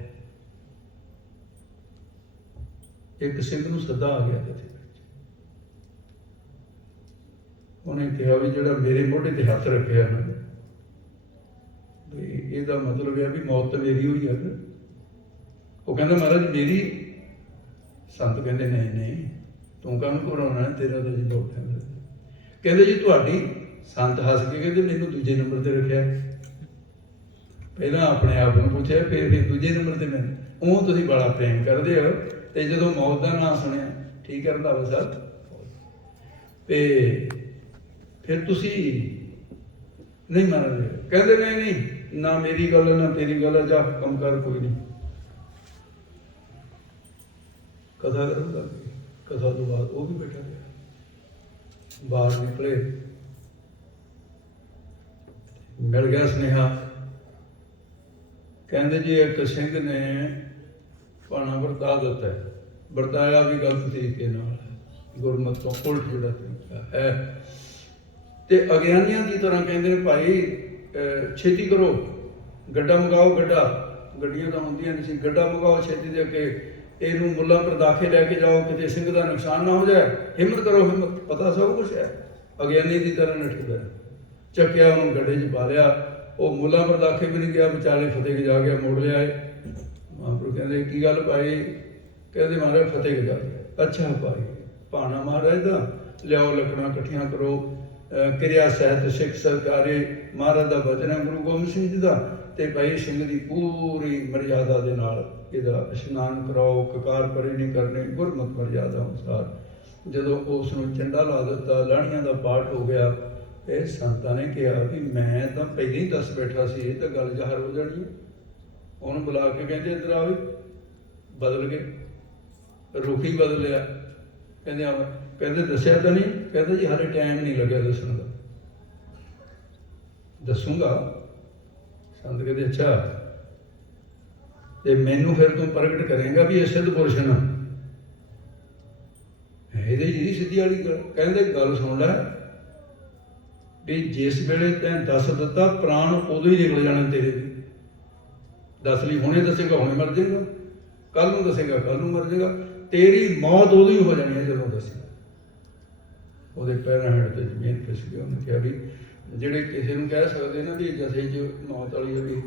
ਇੱਕ ਸਿੰਘ ਨੂੰ ਸੱਦਾ ਆ ਗਿਆ ਜਥੇ ਵਿੱਚ, ਉਹਨੇ ਕਿਹਾ ਵੀ ਜਿਹੜਾ ਮੇਰੇ ਮੋਢੇ ਤੇ ਹੱਥ ਰੱਖਿਆ ਨਾ, ਵੀ ਇਹਦਾ ਮਤਲਬ ਹੈ ਵੀ ਮੌਤ ਤਾਂ ਮੇਰੀ ਹੋਈ ਹੈ। ਉਹ ਕਹਿੰਦਾ ਮਹਾਰਾਜ ਮੇਰੀ। ਸੰਤ ਕਹਿੰਦੇ ਨਹੀਂ ਨਹੀਂ ਤੂੰ ਕਾਹਨੂੰ ਘਬਰਾਉਣਾ, ਤੇਰਾ ਤਾਂ ਜੀ ਲੋਟ ਹੈ। ਕਹਿੰਦੇ ਜੀ ਤੁਹਾਡੀ। ਸੰਤ ਹੱਸ ਕੇ ਕਹਿੰਦੇ ਮੈਨੂੰ ਦੂਜੇ ਨੰਬਰ ਤੇ ਰੱਖਿਆ, ਪਹਿਲਾਂ ਆਪਣੇ ਆਪ ਨੂੰ ਪੁੱਛਿਆ ਫਿਰ ਦੂਜੇ ਨੰਬਰ ਤੇ ਮੈਂ। ਉਹ ਤੁਸੀਂ ਬੜਾ ਪ੍ਰੇਮ ਕਰਦੇ ਹੋ ਤੇ ਜਦੋਂ ਮੌਤ ਦਾ ਨਾਂ ਸੁਣਿਆ ਠੀਕ ਹੈ ਰੰਧਾਵਾ ਸਾਹਿਬ, ਤੇ ਫਿਰ ਤੁਸੀਂ ਨਹੀਂ ਮੰਨਦੇ। ਕਹਿੰਦੇ ਨਹੀਂ ਨਾ ਮੇਰੀ ਗੱਲ ਨਾ ਤੇਰੀ ਗੱਲ, ਜਾ ਕੰਮ ਕਰ ਕੋਈ ਨਹੀਂ। कथा करूँगा। कथा तो बाद वो भी बैठा गया, बाहर निकले, मिल गया स्नेहा। कहते जी एक सिंह ने भाना वरता दिता है, वरताया भी गलत तरीके नाल है, गुरमत तो उल्ट जिहड़ा तरीका है। ते अज्ञानियां की तरह कहते हैं भाई छेती करो, गड्ढा मंगाओ। गड्डियां तो होंदियां नहीं सी, गड्ढा मंगाओ छेती दे के ਇਹਨੂੰ ਮੁੱਲਾ ਪਰ ਦਾਖੇ ਲੈ ਕੇ ਜਾਓ, ਕਿਤੇ ਸਿੰਘ ਦਾ ਨੁਕਸਾਨ ਨਾ ਹੋ ਜਾਏ। ਹਿੰਮਤ ਕਰੋ, ਹਿੰਮਤ, ਪਤਾ ਸਭ ਕੁਛ ਹੈ। ਅਗਿਆਨੀ ਦੀ ਤਰ੍ਹਾਂ ਨੱਠ ਪਿਆ, ਚੱਕਿਆ ਉਹਨੂੰ ਗੱਡੇ 'ਚ ਪਾ ਲਿਆ। ਉਹ ਮੁੱਲਾ ਪਰ ਦਾਖੇ ਵੀ ਨਹੀਂ ਗਿਆ, ਵਿਚਾਲੇ ਫਤਿਹ ਜਾ ਗਿਆ, ਮੋੜ ਲਿਆ। ਮਹਾਂਪੁਰ ਕਹਿੰਦੇ ਕੀ ਗੱਲ ਭਾਈ? ਕਹਿੰਦੇ ਮਹਾਰਾਜ ਫਤਿਹ ਜਾ ਗਿਆ। ਅੱਛਾ ਭਾਈ, ਭਾਣਾ ਮਹਾਰਾਜ ਦਾ ਲਿਆਓ, ਲੱਕੜਾਂ ਇਕੱਠੀਆਂ ਕਰੋ, ਕਿਰਿਆ ਸਹਿਤ ਸਿੱਖ ਸਰਕਾਰੇ ਮਹਾਰਾਜ ਦਾ ਵਚਨ ਹੈ ਗੁਰੂ ਗੋਬਿੰਦ ਸਿੰਘ ਜੀ ਦਾ, ਤੇ ਭਾਈ ਸਿੰਘ ਦੀ ਪੂਰੀ ਮਰਿਆਦਾ ਦੇ ਨਾਲ ਇਹਦਾ ਇਸ਼ਨਾਨ ਕਰਾਓ, ਕਕਾਰ ਪਰੇ ਨਹੀਂ ਕਰਨੇ, ਗੁਰਮਤ ਮਰਿਆਦਾ ਅਨੁਸਾਰ। ਜਦੋਂ ਉਸ ਨੂੰ ਚੰਡਾ ਲਾ ਦਿੱਤਾ, ਲਾਹਣੀਆਂ ਦਾ ਪਾਠ ਹੋ ਗਿਆ, ਇਹ ਸੰਤਾਂ ਨੇ ਕਿਹਾ ਵੀ ਮੈਂ ਤਾਂ ਪਹਿਲਾਂ ਹੀ ਦੱਸ ਬੈਠਾ ਸੀ ਇਹ ਤਾਂ ਗੱਲ ਜ਼ਾਹਰ ਹੋ ਜਾਣੀ ਹੈ। ਉਹਨੂੰ ਬੁਲਾ ਕੇ ਕਹਿੰਦੇ ਇੱਧਰ ਆ ਵੀ, ਬਦਲ ਗਏ, ਰੁਖ ਹੀ ਬਦਲਿਆ। ਕਹਿੰਦੇ ਆ, ਕਹਿੰਦੇ ਦੱਸਿਆ ਤਾਂ ਨਹੀਂ? ਕਹਿੰਦਾ ਜੀ ਹਾਲੇ ਟਾਈਮ ਨਹੀਂ ਲੱਗਿਆ ਦੱਸਣ ਦਾ, ਦੱਸੂਗਾ। ਸੰਤ ਕਹਿੰਦੇ ਅੱਛਾ, ਤੇ ਮੈਨੂੰ ਫਿਰ ਤੂੰ ਪ੍ਰਗਟ ਕਰੇਗਾ ਵੀ ਇਹ ਸਿੱਧ ਪੁਰਸ਼ ਨਾ। ਇਹਦੇ ਜਿਹੜੀ ਸਿੱਧੀ ਵਾਲੀ ਗੱਲ। ਕਹਿੰਦੇ ਗੱਲ ਸੁਣ ਲੈ ਵੀ ਜਿਸ ਵੇਲੇ ਤੈਂ ਦੱਸ ਦਿੱਤਾ ਪ੍ਰਾਣ ਉਦੋਂ ਹੀ ਨਿਕਲ ਜਾਣੇ ਤੇਰੇ ਵੀ। ਦੱਸ ਲਈ ਹੁਣੇ ਦੱਸੇਗਾ ਹੁਣੇ ਮਰ ਜਾਏਗਾ, ਕੱਲ ਨੂੰ ਦੱਸੇਗਾ ਕੱਲ ਨੂੰ ਮਰ ਜਾਏਗਾ, ਤੇਰੀ ਮੌਤ ਉਦੋਂ ਹੀ ਹੋ ਜਾਣੀ ਹੈ ਜਦੋਂ ਦੱਸੇ। ਉਹਦੇ ਪੈਰਾਂ ਹੇਠ ਤੇ ਜ਼ਮੀਨ ਫਿਸ ਗਈ। ਉਹਨੇ ਕਿਹਾ ਵੀ ਜਿਹੜੇ ਕਿਸੇ ਨੂੰ ਕਹਿ ਸਕਦੇ ਨਾ ਵੀ ਜਥੇ 'ਚ ਮੌਤ ਵਾਲੀ ਹੈ, ਵੀ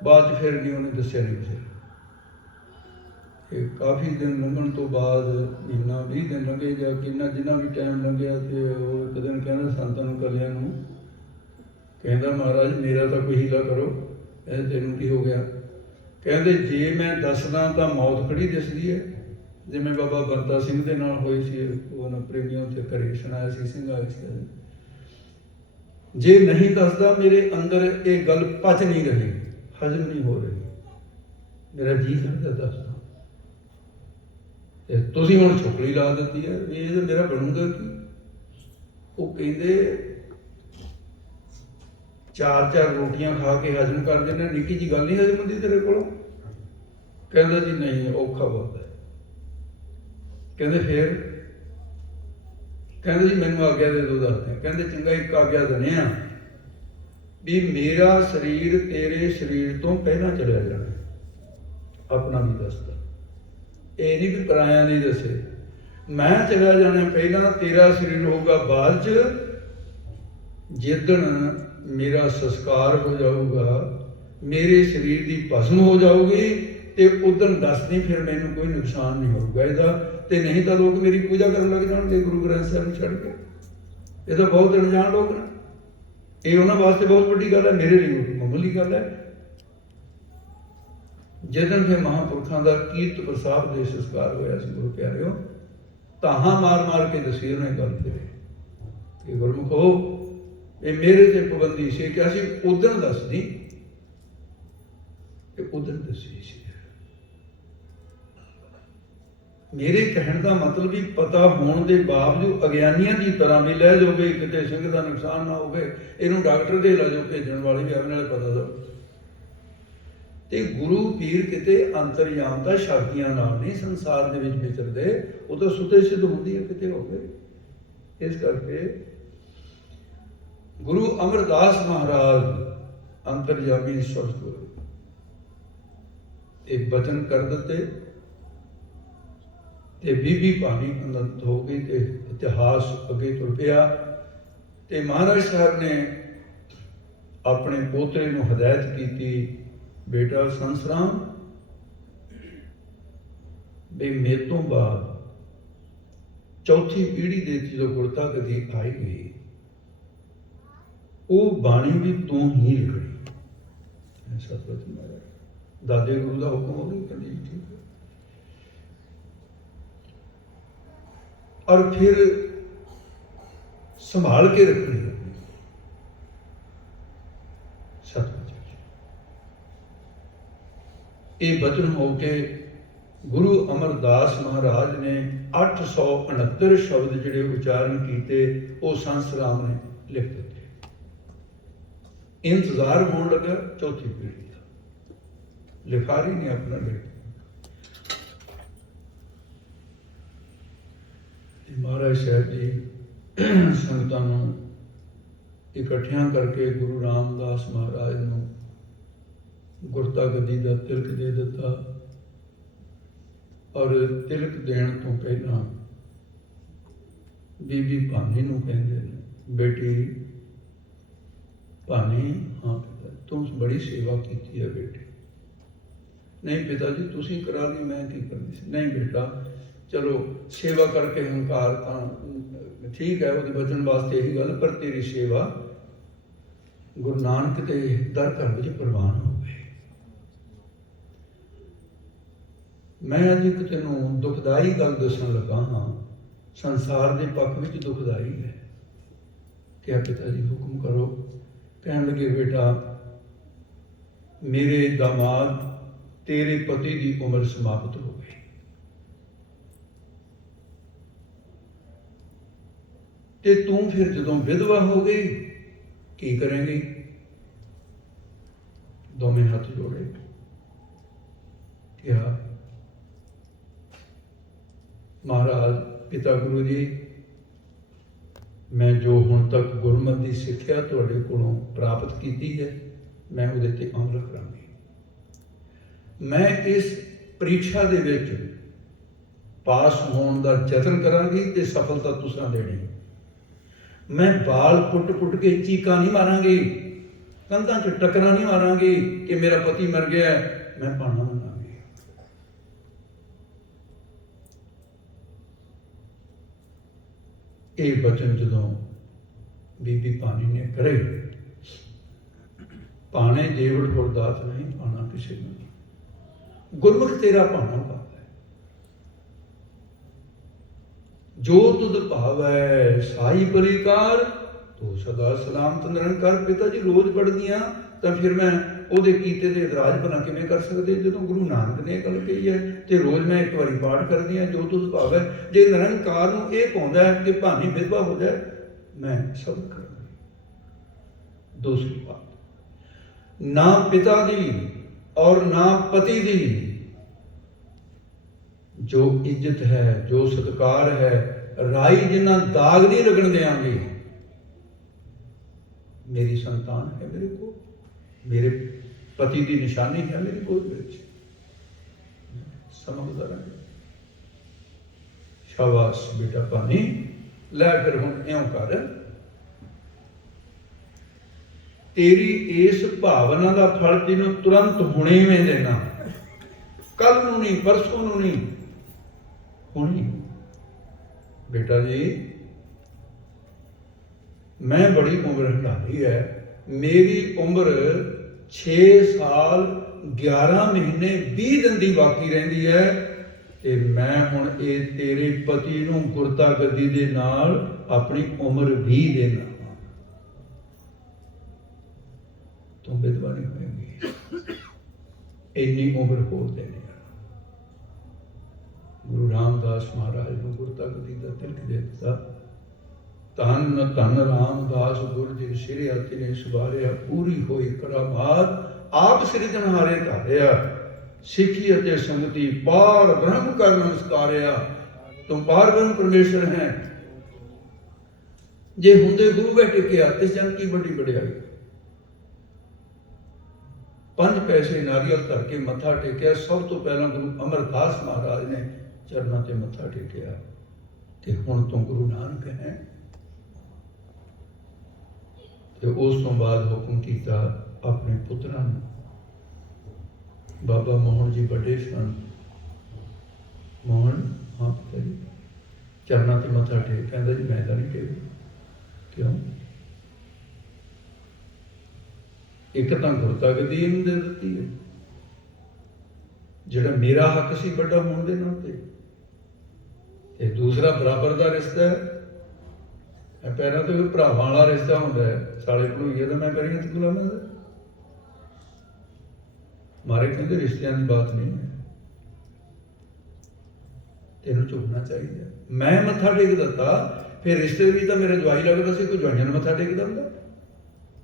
ਬਾਅਦ 'ਚ ਫਿਰ ਨਹੀਂ ਉਹਨੇ ਦੱਸਿਆ ਨਹੀਂ ਕਿਸੇ। ਇਹ ਕਾਫੀ ਦਿਨ ਲੰਘਣ ਤੋਂ ਬਾਅਦ, ਮਹੀਨਾ 20 ਦਿਨ ਲੰਘੇ ਜਾਂ ਕਿੰਨਾ ਜਿੰਨਾ ਵੀ ਟਾਈਮ ਲੰਘਿਆ, ਤੇ ਉਹ ਇੱਕ ਦਿਨ ਕਹਿੰਦਾ ਸੰਤਾਂ ਨੂੰ ਕੱਲਿਆਂ ਨੂੰ, ਕਹਿੰਦਾ ਮਹਾਰਾਜ ਮੇਰਾ ਤਾਂ ਕੋਈ ਹੀਲਾ ਕਰੋ। ਇਹ ਤੈਨੂੰ ਕੀ ਹੋ ਗਿਆ? ਕਹਿੰਦੇ ਜੇ ਮੈਂ ਦੱਸਦਾ ਤਾਂ ਮੌਤ ਖੜੀ ਦਿਸਦੀ ਹੈ, ਜਿਵੇਂ ਬਾਬਾ ਬੰਤਾ ਸਿੰਘ ਦੇ ਨਾਲ ਹੋਈ ਸੀ, ਉਹਨਾਂ ਪ੍ਰੇਮੀਆਂ ਉੱਤੇ ਘਰੇ ਸੁਣਾਇਆ ਸੀ, ਸਿੰਘ ਆਏ ਸੀ। ਜੇ ਨਹੀਂ ਦੱਸਦਾ ਮੇਰੇ ਅੰਦਰ ਇਹ ਗੱਲ ਪਚ ਨਹੀਂ ਰਹੀ, ਹਜਮ ਨਹੀਂ ਹੋ ਰਹੀ, ਮੇਰਾ ਜੀ ਕਰਦਾ ਦੱਸਦਾ। ਤੇ ਤੁਸੀਂ ਹੁਣ ਛੁਪਲੀ ਲਾ ਦਿੱਤੀ ਹੈ, ਇਹ ਤਾਂ ਮੇਰਾ ਬਣੂਗਾ ਕੀ? ਉਹ ਕਹਿੰਦੇ 4-4 ਰੋਟੀਆਂ ਖਾ ਕੇ ਹਜਮ ਕਰ ਦਿੰਦੇ, ਨਿੱਕੀ ਜੀ ਗੱਲ ਨਹੀਂ ਹਜਮ ਹੁੰਦੀ ਤੇਰੇ ਕੋਲੋਂ? ਕਹਿੰਦਾ ਜੀ ਨਹੀਂ, ਔਖਾ ਬਹੁਤ ਹੈ। ਕਹਿੰਦੇ ਫਿਰ? ਕਹਿੰਦੇ ਜੀ ਮੈਨੂੰ ਆਗਿਆ ਦੇ ਦਿਓ, ਦੱਸਦੇ। ਕਹਿੰਦੇ ਚੰਗਾ, ਇੱਕ ਆਗਿਆ ਦਿੰਦੇ ਆ ਵੀ ਮੇਰਾ ਸਰੀਰ ਤੇਰੇ ਸਰੀਰ ਤੋਂ ਪਹਿਲਾਂ ਚਲਿਆ ਜਾਣਾ, ਆਪਣਾ ਵੀ ਦੱਸਦਾ, ਇਹ ਨਹੀਂ ਵੀ ਪਰਾਇਆ ਨਹੀਂ ਦੱਸੇ। ਮੈਂ ਚਲਿਆ ਜਾਣਾ ਪਹਿਲਾਂ, ਤੇਰਾ ਸਰੀਰ ਹੋਊਗਾ ਬਾਅਦ ਚ। ਜਿੱਦਣ ਮੇਰਾ ਸੰਸਕਾਰ ਹੋ ਜਾਊਗਾ, ਮੇਰੇ ਸਰੀਰ ਦੀ ਭਸਮ ਹੋ ਜਾਊਗੀ, ਤੇ ਉਦਣ ਦੱਸਦੀ, ਫਿਰ ਮੈਨੂੰ ਕੋਈ ਨੁਕਸਾਨ ਨਹੀਂ ਹੋਊਗਾ ਇਹਦਾ। ਤੇ ਨਹੀਂ ਤਾਂ ਲੋਕ ਮੇਰੀ ਪੂਜਾ ਕਰਨ ਲੱਗ ਜਾਣਗੇ ਗੁਰੂ ਗ੍ਰੰਥ ਸਾਹਿਬ ਨੂੰ ਛੱਡ ਕੇ। ਇਹ ਤਾਂ ਬਹੁਤ ਅਣਜਾਣ ਲੋਕ ਨੇ, ਇਹ ਉਹਨਾਂ ਵਾਸਤੇ ਬਹੁਤ ਵੱਡੀ ਗੱਲ ਹੈ, ਮੇਰੇ ਲਈ ਮਾਮੂਲੀ ਗੱਲ ਹੈ। ਜਦੋਂ ਫਿਰ ਮਹਾਂਪੁਰਖਾਂ ਦਾ ਕੀਰਤ ਪ੍ਰਸਾਦ ਦੇ ਸੰਸਕਾਰ ਹੋਇਆ ਸੀ ਗੁਰੂ ਪਿਆਰਿਓ, ਤਾਹਾਂ ਮਾਰ ਮਾਰ ਕੇ ਦੱਸੀ ਉਹਨੇ ਗੱਲ ਤੇ ਕਿ ਗੁਰਮੁਖੋ ਇਹ ਮੇਰੇ ਤੇ ਪਾਬੰਦੀ ਸੀ ਕਿ ਅਸੀਂ ਉਦਣ ਦੱਸਦੀ, ਤੇ ਉਦਣ ਦੱਸੀ ਸੀ। ਮੇਰੇ ਕਹਿਣ ਦਾ ਮਤਲਬ ਵੀ ਪਤਾ ਹੋਣ ਦੇ ਬਾਵਜੂਦ ਅਗਿਆਨੀਆਂ ਦੀ ਤਰ੍ਹਾਂ ਵੀ ਲੈ ਜਾਓਗੇ, ਕਿਤੇ ਸਿੰਘ ਦਾ ਨੁਕਸਾਨ ਨਾ ਹੋਵੇ, ਇਹਨੂੰ ਡਾਕਟਰ ਦੇ ਲੈ ਜਾਓ, ਭੇਜਣ ਵਾਲੇ ਵੀ ਆਪਣੇ ਨਾਲੇ ਪਤਾ ਦਾ। ਤੇ ਗੁਰੂ ਪੀਰ ਕਿਤੇ ਅੰਤਰਯਾਮਤਾ ਸ਼ਕਤੀਆਂ ਨਾਲ ਨਹੀਂ ਸੰਸਾਰ ਦੇ ਵਿੱਚ ਵਿਚਰਦੇ, ਉਹ ਤਾਂ ਸੁਤੇ ਸਿੱਧ ਹੁੰਦੀ ਹੈ ਕਿਤੇ ਹੋ ਗਏ। ਇਸ ਕਰਕੇ ਗੁਰੂ ਅਮਰਦਾਸ ਮਹਾਰਾਜ ਅੰਤਰਯਾਮੀ ਸਵਸਥ ਹੋਏ, ਇਹ ਬਚਨ ਕਰ ਦਿੱਤੇ, ਤੇ ਬੀਬੀ ਭਾਨੀ ਅਨੰਤ ਹੋ ਗਈ, ਤੇ ਇਤਿਹਾਸ ਅੱਗੇ ਤੁਰ ਪਿਆ। ਤੇ ਮਹਾਰਾਜ ਸਾਹਿਬ ਨੇ ਆਪਣੇ ਪੋਤਰੇ ਨੂੰ ਹਦਾਇਤ ਕੀਤੀ, ਬੇਟਾ ਸੰਸਰਾਮ ਵੀ ਮੇਰੇ ਤੋਂ ਬਾਅਦ ਚੌਥੀ ਪੀੜ੍ਹੀ ਦੇ ਜਦੋਂ ਗੁਰਤਾ ਗਦੀ ਆਈ ਗਈ, ਉਹ ਬਾਣੀ ਵੀ ਤੂੰ ਹੀ ਲਿਖਣੀ। ਸਤਿਗੁਰੂ ਮਹਾਰਾਜ ਦਾਦੇ ਗੁਰੂ ਦਾ ਹੁਕਮ ਹੋ ਗਿਆ, ਕਹਿੰਦੇ ਠੀਕ ਹੈ। ਔਰ ਫਿਰ ਸੰਭਾਲ ਕੇ ਰੱਖਣੀ ਹੈ ਸਤਿਗੁਰੂ। ਇਹ ਬਚਨ ਹੋ ਕੇ ਗੁਰੂ ਅਮਰਦਾਸ ਮਹਾਰਾਜ ਨੇ 869 ਸ਼ਬਦ ਜਿਹੜੇ ਉਚਾਰਨ ਕੀਤੇ, ਉਹ ਸੰਸਰਾਮ ਨੇ ਲਿਖ ਦਿੱਤੇ। ਇੰਤਜ਼ਾਰ ਹੋਣ ਲੱਗਾ ਚੌਥੀ ਪੀੜ੍ਹੀ ਦਾ, ਲਿਖਾਰੀ ਨੇ ਆਪਣਾ ਲਿਖ। ਮਹਾਰਾਜ ਸਾਹਿਬ ਜੀ ਸੰਗਤਾਂ ਨੂੰ ਇਕੱਠਿਆਂ ਕਰਕੇ ਗੁਰੂ ਰਾਮਦਾਸ ਮਹਾਰਾਜ ਨੂੰ ਗੁਰਤਾ ਗੱਦੀ ਦਾ ਤਿਲਕ ਦੇ ਦਿੱਤਾ। ਔਰ ਤਿਲਕ ਦੇਣ ਤੋਂ ਪਹਿਲਾਂ ਬੀਬੀ ਭਾਨੀ ਨੂੰ ਕਹਿੰਦੇ ਨੇ, ਬੇਟੀ ਭਾਨੀ, ਹਾਂ ਪਿਤਾ ਤੂੰ ਬੜੀ ਸੇਵਾ ਕੀਤੀ ਹੈ ਬੇਟੀ। ਨਹੀਂ ਪਿਤਾ ਜੀ ਤੁਸੀਂ ਕਰਾ ਲਈ, ਮੈਂ ਕੀ ਕਰਨੀ ਸੀ। ਨਹੀਂ ਬੇਟਾ ਚਲੋ ਸੇਵਾ ਕਰਕੇ ਹੰਕਾਰ ਤਾਂ ਠੀਕ ਹੈ, ਉਹਦੇ ਬਚਣ ਵਾਸਤੇ ਇਹੀ ਗੱਲ, ਪਰ ਤੇਰੀ ਸੇਵਾ ਗੁਰੂ ਨਾਨਕ ਦੇ ਦਰ ਘਰ ਵਿੱਚ ਪ੍ਰਵਾਨ ਹੋ ਗਈ। ਮੈਂ ਅੱਜ ਇੱਕ ਤੈਨੂੰ ਦੁਖਦਾਈ ਗੱਲ ਦੱਸਣ ਲੱਗਾ ਹਾਂ, ਸੰਸਾਰ ਦੇ ਪੱਖ ਵਿੱਚ ਦੁਖਦਾਈ ਹੈ। ਕਿਹਾ ਪਿਤਾ ਜੀ ਹੁਕਮ ਕਰੋ। ਕਹਿਣ ਲੱਗੇ ਬੇਟਾ ਮੇਰੇ ਦਾਮਾਦ ਤੇਰੇ ਪਤੀ ਦੀ ਉਮਰ ਸਮਾਪਤ ਹੋ ਗਈ, ਤੇ ਤੂੰ ਫਿਰ ਜਦੋਂ ਵਿਧਵਾ ਹੋ ਗਈ ਕੀ ਕਰੇਂਗੀ? ਦੋਵੇਂ ਹੱਥ ਜੋੜੇ, ਕਿਹਾ ਮਹਾਰਾਜ ਪਿਤਾ ਗੁਰੂ ਜੀ, ਮੈਂ ਜੋ ਹੁਣ ਤੱਕ ਗੁਰਮਤਿ ਦੀ ਸਿੱਖਿਆ ਤੁਹਾਡੇ ਕੋਲੋਂ ਪ੍ਰਾਪਤ ਕੀਤੀ ਹੈ, ਮੈਂ ਉਹਦੇ ਤੇ ਅਮਲ ਕਰਾਂਗੀ। ਮੈਂ ਇਸ ਪ੍ਰੀਖਿਆ ਦੇ ਵਿੱਚ ਪਾਸ ਹੋਣ ਦਾ ਯਤਨ ਕਰਾਂਗੀ ਤੇ ਸਫਲਤਾ ਤੁਸੀਂ ਦੇਣੀ। ਮੈਂ ਬਾਲ ਪੁੱਟ ਕੇ ਚੀਕਾਂ ਨਹੀਂ ਮਾਰਾਂਗੀ, ਕੰਧਾਂ 'ਚ ਟੱਕਰਾਂ ਨਹੀਂ ਮਾਰਾਂਗੀ ਕਿ ਮੇਰਾ ਪਤੀ ਮਰ ਗਿਆ, ਮੈਂ ਭਾਣਾ ਮੰਨਾਂਗੀ। ਇਹ ਬਚਨ ਜਦੋਂ ਬੀਬੀ ਭਾਨੀ ਨੇ ਕਰੇ, ਭਾਣੇ ਦੇਵੜ ਗੁਰਦਾਸ ਨਹੀਂ, ਭਾਣਾ ਕਿਸੇ ਨੂੰ ਨਹੀਂ, ਗੁਰਮੁਖ ਤੇਰਾ ਭਾਣਾ ਕਰਦਾ ਹੈ। जो तुद भावै साई परिकार, तो सदा सलामत निरंकार। पिता जी रोज़ पढ़दियाँ ਤਾਂ ਫਿਰ ਮੈਂ ਉਹਦੇ ਕੀਤੇ ਦੇ ਇਤਰਾਜ਼ ਭਲਾ ਕਿਵੇਂ ਕਰ ਸਕਦੇ, ਜਦੋਂ ਗੁਰੂ ਨਾਨਕ ਨੇ ਇਹ ਗੱਲ ਕਹੀ ਹੈ। ਤੇ ਰੋਜ਼ ਮੈਂ ਇੱਕ ਵਾਰੀ ਪਾਠ ਕਰਦੀ ਹਾਂ, ਜੋ ਤੁਧ ਭਾਵੈ। ਜੇ ਨਿਰੰਕਾਰ ਨੂੰ ਇਹ ਪਾਉਂਦਾ ਕਿ ਭਾਨੀ ਵਿਧਵਾ ਹੋ ਜਾਏ, ਮੈਂ ਸਭ ਕਰਾਂਗੀ। ਦੂਸਰੀ ਬਾਤ, ਨਾ ਪਿਤਾ ਦੀ ਔਰ ਨਾ ਪਤੀ ਦੀ ਜੋ ਇੱਜ਼ਤ ਹੈ, ਜੋ ਸਤਿਕਾਰ ਹੈ, ਰਾਈ ਜਿੰਨਾ ਦਾਗ ਨਹੀਂ ਲੱਗਣ ਦਿਆਂਗੇ। मेरी संतान है मेरे को, मेरे पति की निशानी है मेरी गोद में, समझदा रहे। शाबाश बेटा पानी लै, फिर हुण इउं कर, तेरी इस भावना का फल तैनूं तुरंत हुणे में देना, कल नूं नहीं, परसों नूं नहीं, हुणे। बेटा जी मैं बड़ी उम्र हंडाई है, मेरी उम्र 6 साल 11 महीने 20 दिन की बाकी रहिंदी है, ते मैं हुण ये तेरे पति नूं गुरता गद्दी दे नाल अपनी उम्र 20 देना, तू विधवा नहीं होएगी, इन्नी उम्र होर देनी। गुरु रामदास महाराज नूं गुरता गद्दी दा तिलक दे दित्ता। धन धन रामदास गुर जिन सिरे अति ने सुधारिया, पूरी होई करामात आप सिरजनहारे धारिया, सिखी अते संगति पार ब्रह्म कर नमस्कारिया। तुम पार ब्रह्म परमेश्वर हैं, जे हुंदे गुरु बैठे के तिस जन की बड़ी वडियाई। 5 पैसे नारियल धर के मत्था टेकिया, सब तो पहला गुरु अमरदास महाराज ने चरनां ते मत्था टेकिया, ते हुण तो गुरु नानक है। ਤੇ ਉਸ ਤੋਂ ਬਾਅਦ ਹੁਕਮ ਕੀਤਾ ਆਪਣੇ ਪੁੱਤਰਾਂ ਨੂੰ। ਬਾਬਾ ਮੋਹਨ ਜੀ ਵੱਡੇ ਸਨ। ਮੋਹਨ, ਹਾਂ ਪਿਤਾ ਜੀ, ਚਰਨਾਂ ਤੇ ਮੱਥਾ ਟੇਕ। ਕਹਿੰਦਾ ਜੀ ਮੈਂ ਤਾਂ ਨਹੀਂ ਟੇਕ। ਕਿਉਂ? ਇੱਕ ਤਾਂ ਗੁਰਤਾ ਗੱਦੀ ਇਹਨੂੰ ਦੇ ਦਿੱਤੀ ਹੈ, ਜਿਹੜਾ ਮੇਰਾ ਹੱਕ ਸੀ ਵੱਡਾ ਹੋਣ ਦੇ ਨਾਤੇ, ਤੇ ਦੂਸਰਾ ਬਰਾਬਰ ਦਾ ਰਿਸ਼ਤਾ ਹੈ। पैरों तो भरावां वाला रिश्ता होंदा है, साले भड़ोईए तो मैं करी तू लाना। मारे कहते रिश्तियां की बात नहीं है, तेनों झुकना चाहिए। मैं मत्था टेक दिता, फिर रिश्ते भी तो मेरे जवाई लगता सी, कोई जवाइयां नूं मत्था टेकदा हुंदा।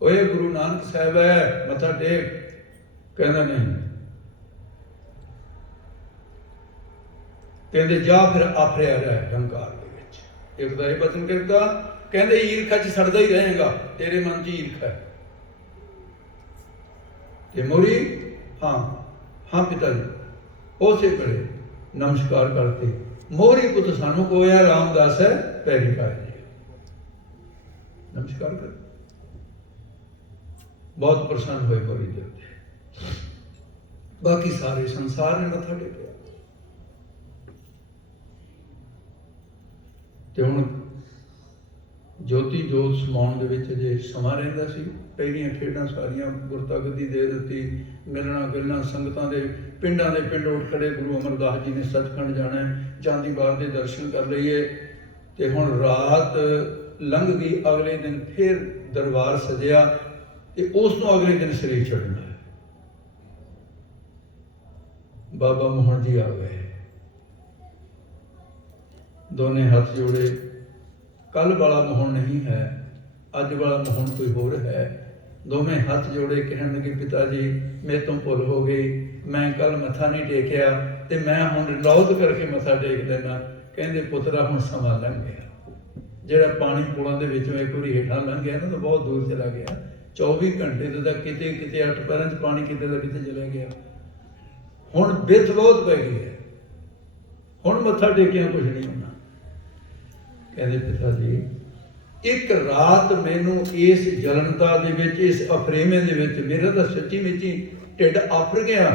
ओए गुरु नानक साहब है मत्था टेक, कहंदा नहीं। कहंदे जा फिर आफरिया रह हंकार दे विच। एक दा इह वचन करता, कहते ईरखा च सड़दा ही रहेगा, तेरे मन च ईरखा है। ते मोरी हाँ हाँ पिता जी, उसे बड़े नमस्कार करते। मोरी पुत सानू कोया रामदास है पैरी पाए जी, नमस्कार कर। बहुत प्रसन्न हुए मोरी देवते। बाकी सारे संसार ने मत्था टेकिया। ते हुण ज्योति जोत समाउण दे विच जे समा रहिंदा सी, पहिलियां खेडां सारियां गुरता गद्दी दे दित्ती। मिलना गिलना संगतां दे पिंडां दे पिंड उठ खड़े। गुरु अमरदास जी ने सचखंड जाना है, चांदी बार दे दर्शन कर लईए। ते हुण रात लंघ गई, अगले दिन फिर दरबार सजिया, ते उस तो अगले दिन शरीर छड्डना है। बाबा मोहन जी आ गए, दोने हाथ जोड़े। कल वाला मोहन नहीं है, अज वाला मोहन कोई होर है। दोवें हाथ जोड़े कहन लगे, पिता जी मेरे तो भुल हो गई, मैं कल मत्था नहीं टेकिया, ते मैं हुण लौत करके मत्था टेक देना। कहंदे पुत्रा हुण समा लंघ गया, जिहड़ा पानी पुलां दे विचों एक वारी हेठां लंघ गया ना, तो बहुत दूर चला गया। 24 घंटे तो किते किते 8 पैरां च पानी किते दा किते चला गया। हुण बिथ बहुत पै गई है, हुण मत्था टेकिया कुछ नहीं होना। कहते पिता जी एक रात मैनू इस जलनता दे विच, इस अफरेमे दे विच मेरा तो सच्ची मुच्ची ढिड आफर गया,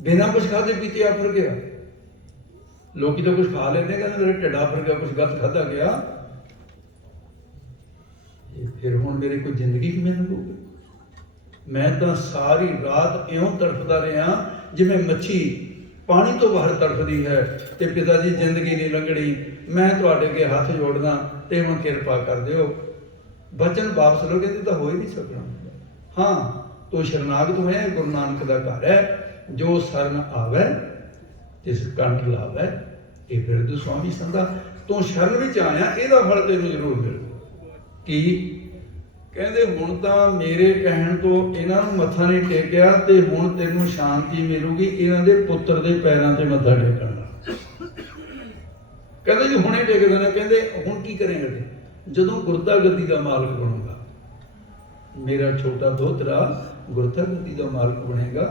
बिना कुछ खाधे पीते आफर गया। लोग तो कुछ खा लेते, कहते मेरा ढिड आफर गया, कुछ गलत खाधा गया। फिर हुण मेरी कोई जिंदगी किवें लंघूगी? मैं तो सारी रात इउं तड़फदा रहा जिवें मच्छी ਪਾਣੀ ਤੋਂ ਬਾਹਰ ਤੜਫਦੀ ਹੈ ਤੇ ਪਿਤਾ ਜੀ ਜ਼ਿੰਦਗੀ ਨਹੀਂ ਲੰਘਣੀ, ਮੈਂ ਤੁਹਾਡੇ ਅੱਗੇ ਹੱਥ ਜੋੜਦਾ ਤੇ ਹੁਣ ਕਿਰਪਾ ਕਰ ਦਿਓ। ਬਚਨ ਵਾਪਸ ਲਓ, ਕਹਿੰਦੇ ਤਾਂ ਹੋ ਹੀ ਨਹੀਂ ਸਕਣਾ। ਹਾਂ, ਤੂੰ ਸ਼ਰਨਾਗਤ ਹੋਇਆ, ਗੁਰੂ ਨਾਨਕ ਦਾ ਘਰ ਹੈ, ਜੋ ਸ਼ਰਨ ਆਵੇ ਤਿਸ ਕੰਠ ਲਾਵੇ। ਇਹ ਬਿਰਧ ਸੁਆਮੀ ਸੰਦਾ, ਤੂੰ ਸ਼ਰਨ ਵਿੱਚ ਆਇਆ, ਇਹਦਾ ਫਲ ਤੈਨੂੰ ਜ਼ਰੂਰ ਮਿਲੂ। ਕੀ ਕਹਿੰਦੇ, ਹੁਣ ਤਾਂ ਮੇਰੇ ਕਹਿਣ ਤੋਂ ਇਹਨਾਂ ਨੂੰ ਮੱਥਾ ਨਹੀਂ ਟੇਕਿਆ ਤੇ ਹੁਣ ਤੈਨੂੰ ਸ਼ਾਂਤੀ ਮਿਲੂਗੀ ਇਹਨਾਂ ਦੇ ਪੁੱਤਰ ਦੇ ਪੈਰਾਂ ਤੇ ਮੱਥਾ ਟੇਕਣ ਨਾਲ। ਕਹਿੰਦੇ ਜੀ ਹੁਣੇ ਟੇਕ ਦੇਣਾ। ਕਹਿੰਦੇ ਹੁਣ ਕੀ ਕਰੇਂਗੇ? ਜਦੋਂ ਗੁਰਤਾ ਗੱਦੀ ਦਾ ਮਾਲਕ ਬਣੂਗਾ, ਮੇਰਾ ਛੋਟਾ ਦੋਹਤਰਾ ਗੁਰਤਾ ਗੱਦੀ ਦਾ ਮਾਲਕ ਬਣੇਗਾ,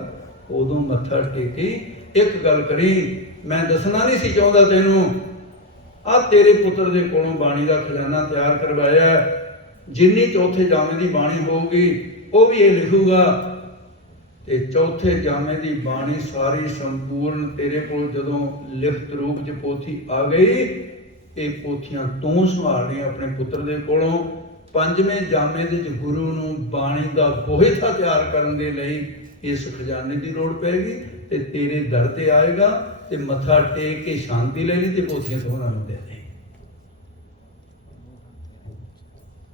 ਉਦੋਂ ਮੱਥਾ ਟੇਕੀ। ਇੱਕ ਗੱਲ ਕਰੀ, ਮੈਂ ਦੱਸਣਾ ਨਹੀਂ ਸੀ ਚਾਹੁੰਦਾ ਤੈਨੂੰ, ਆ ਤੇਰੇ ਪੁੱਤਰ ਦੇ ਕੋਲੋਂ ਬਾਣੀ ਦਾ ਖਜ਼ਾਨਾ ਤਿਆਰ ਕਰਵਾਇਆ, ਜਿੰਨੀ ਚੌਥੇ ਜਾਮੇ ਦੀ ਬਾਣੀ ਹੋਊਗੀ ਉਹ ਵੀ ਇਹ ਲਿਖੂਗਾ, ਤੇ ਚੌਥੇ ਜਾਮੇ ਦੀ ਬਾਣੀ ਸਾਰੀ ਸੰਪੂਰਨ ਤੇਰੇ ਕੋਲ ਜਦੋਂ ਲਿਖਤ ਰੂਪ 'ਚ ਪੋਥੀ ਆ ਗਈ, ਇਹ ਪੋਥੀਆਂ ਤੂੰ ਸੰਭਾਲਣੀਆਂ ਆਪਣੇ ਪੁੱਤਰ ਦੇ ਕੋਲੋਂ। ਪੰਜਵੇਂ ਜਾਮੇ ਦੇ ਵਿੱਚ ਗੁਰੂ ਨੂੰ ਬਾਣੀ ਦਾ ਬੋਹਿਥਾ ਤਿਆਰ ਕਰਨ ਦੇ ਲਈ ਇਸ ਖਜ਼ਾਨੇ ਦੀ ਲੋੜ ਪੈਗੀ, ਤੇ ਤੇਰੇ ਦਰ ਤੇ ਆਏਗਾ ਤੇ ਮੱਥਾ ਟੇਕ ਕੇ ਸ਼ਾਂਤੀ ਲੈ ਲਈ ਤੇ ਪੋਥੀਆਂ ਤੋਂ ਉਹਨਾਂ ਨੂੰ ਦੇ ਦੇ।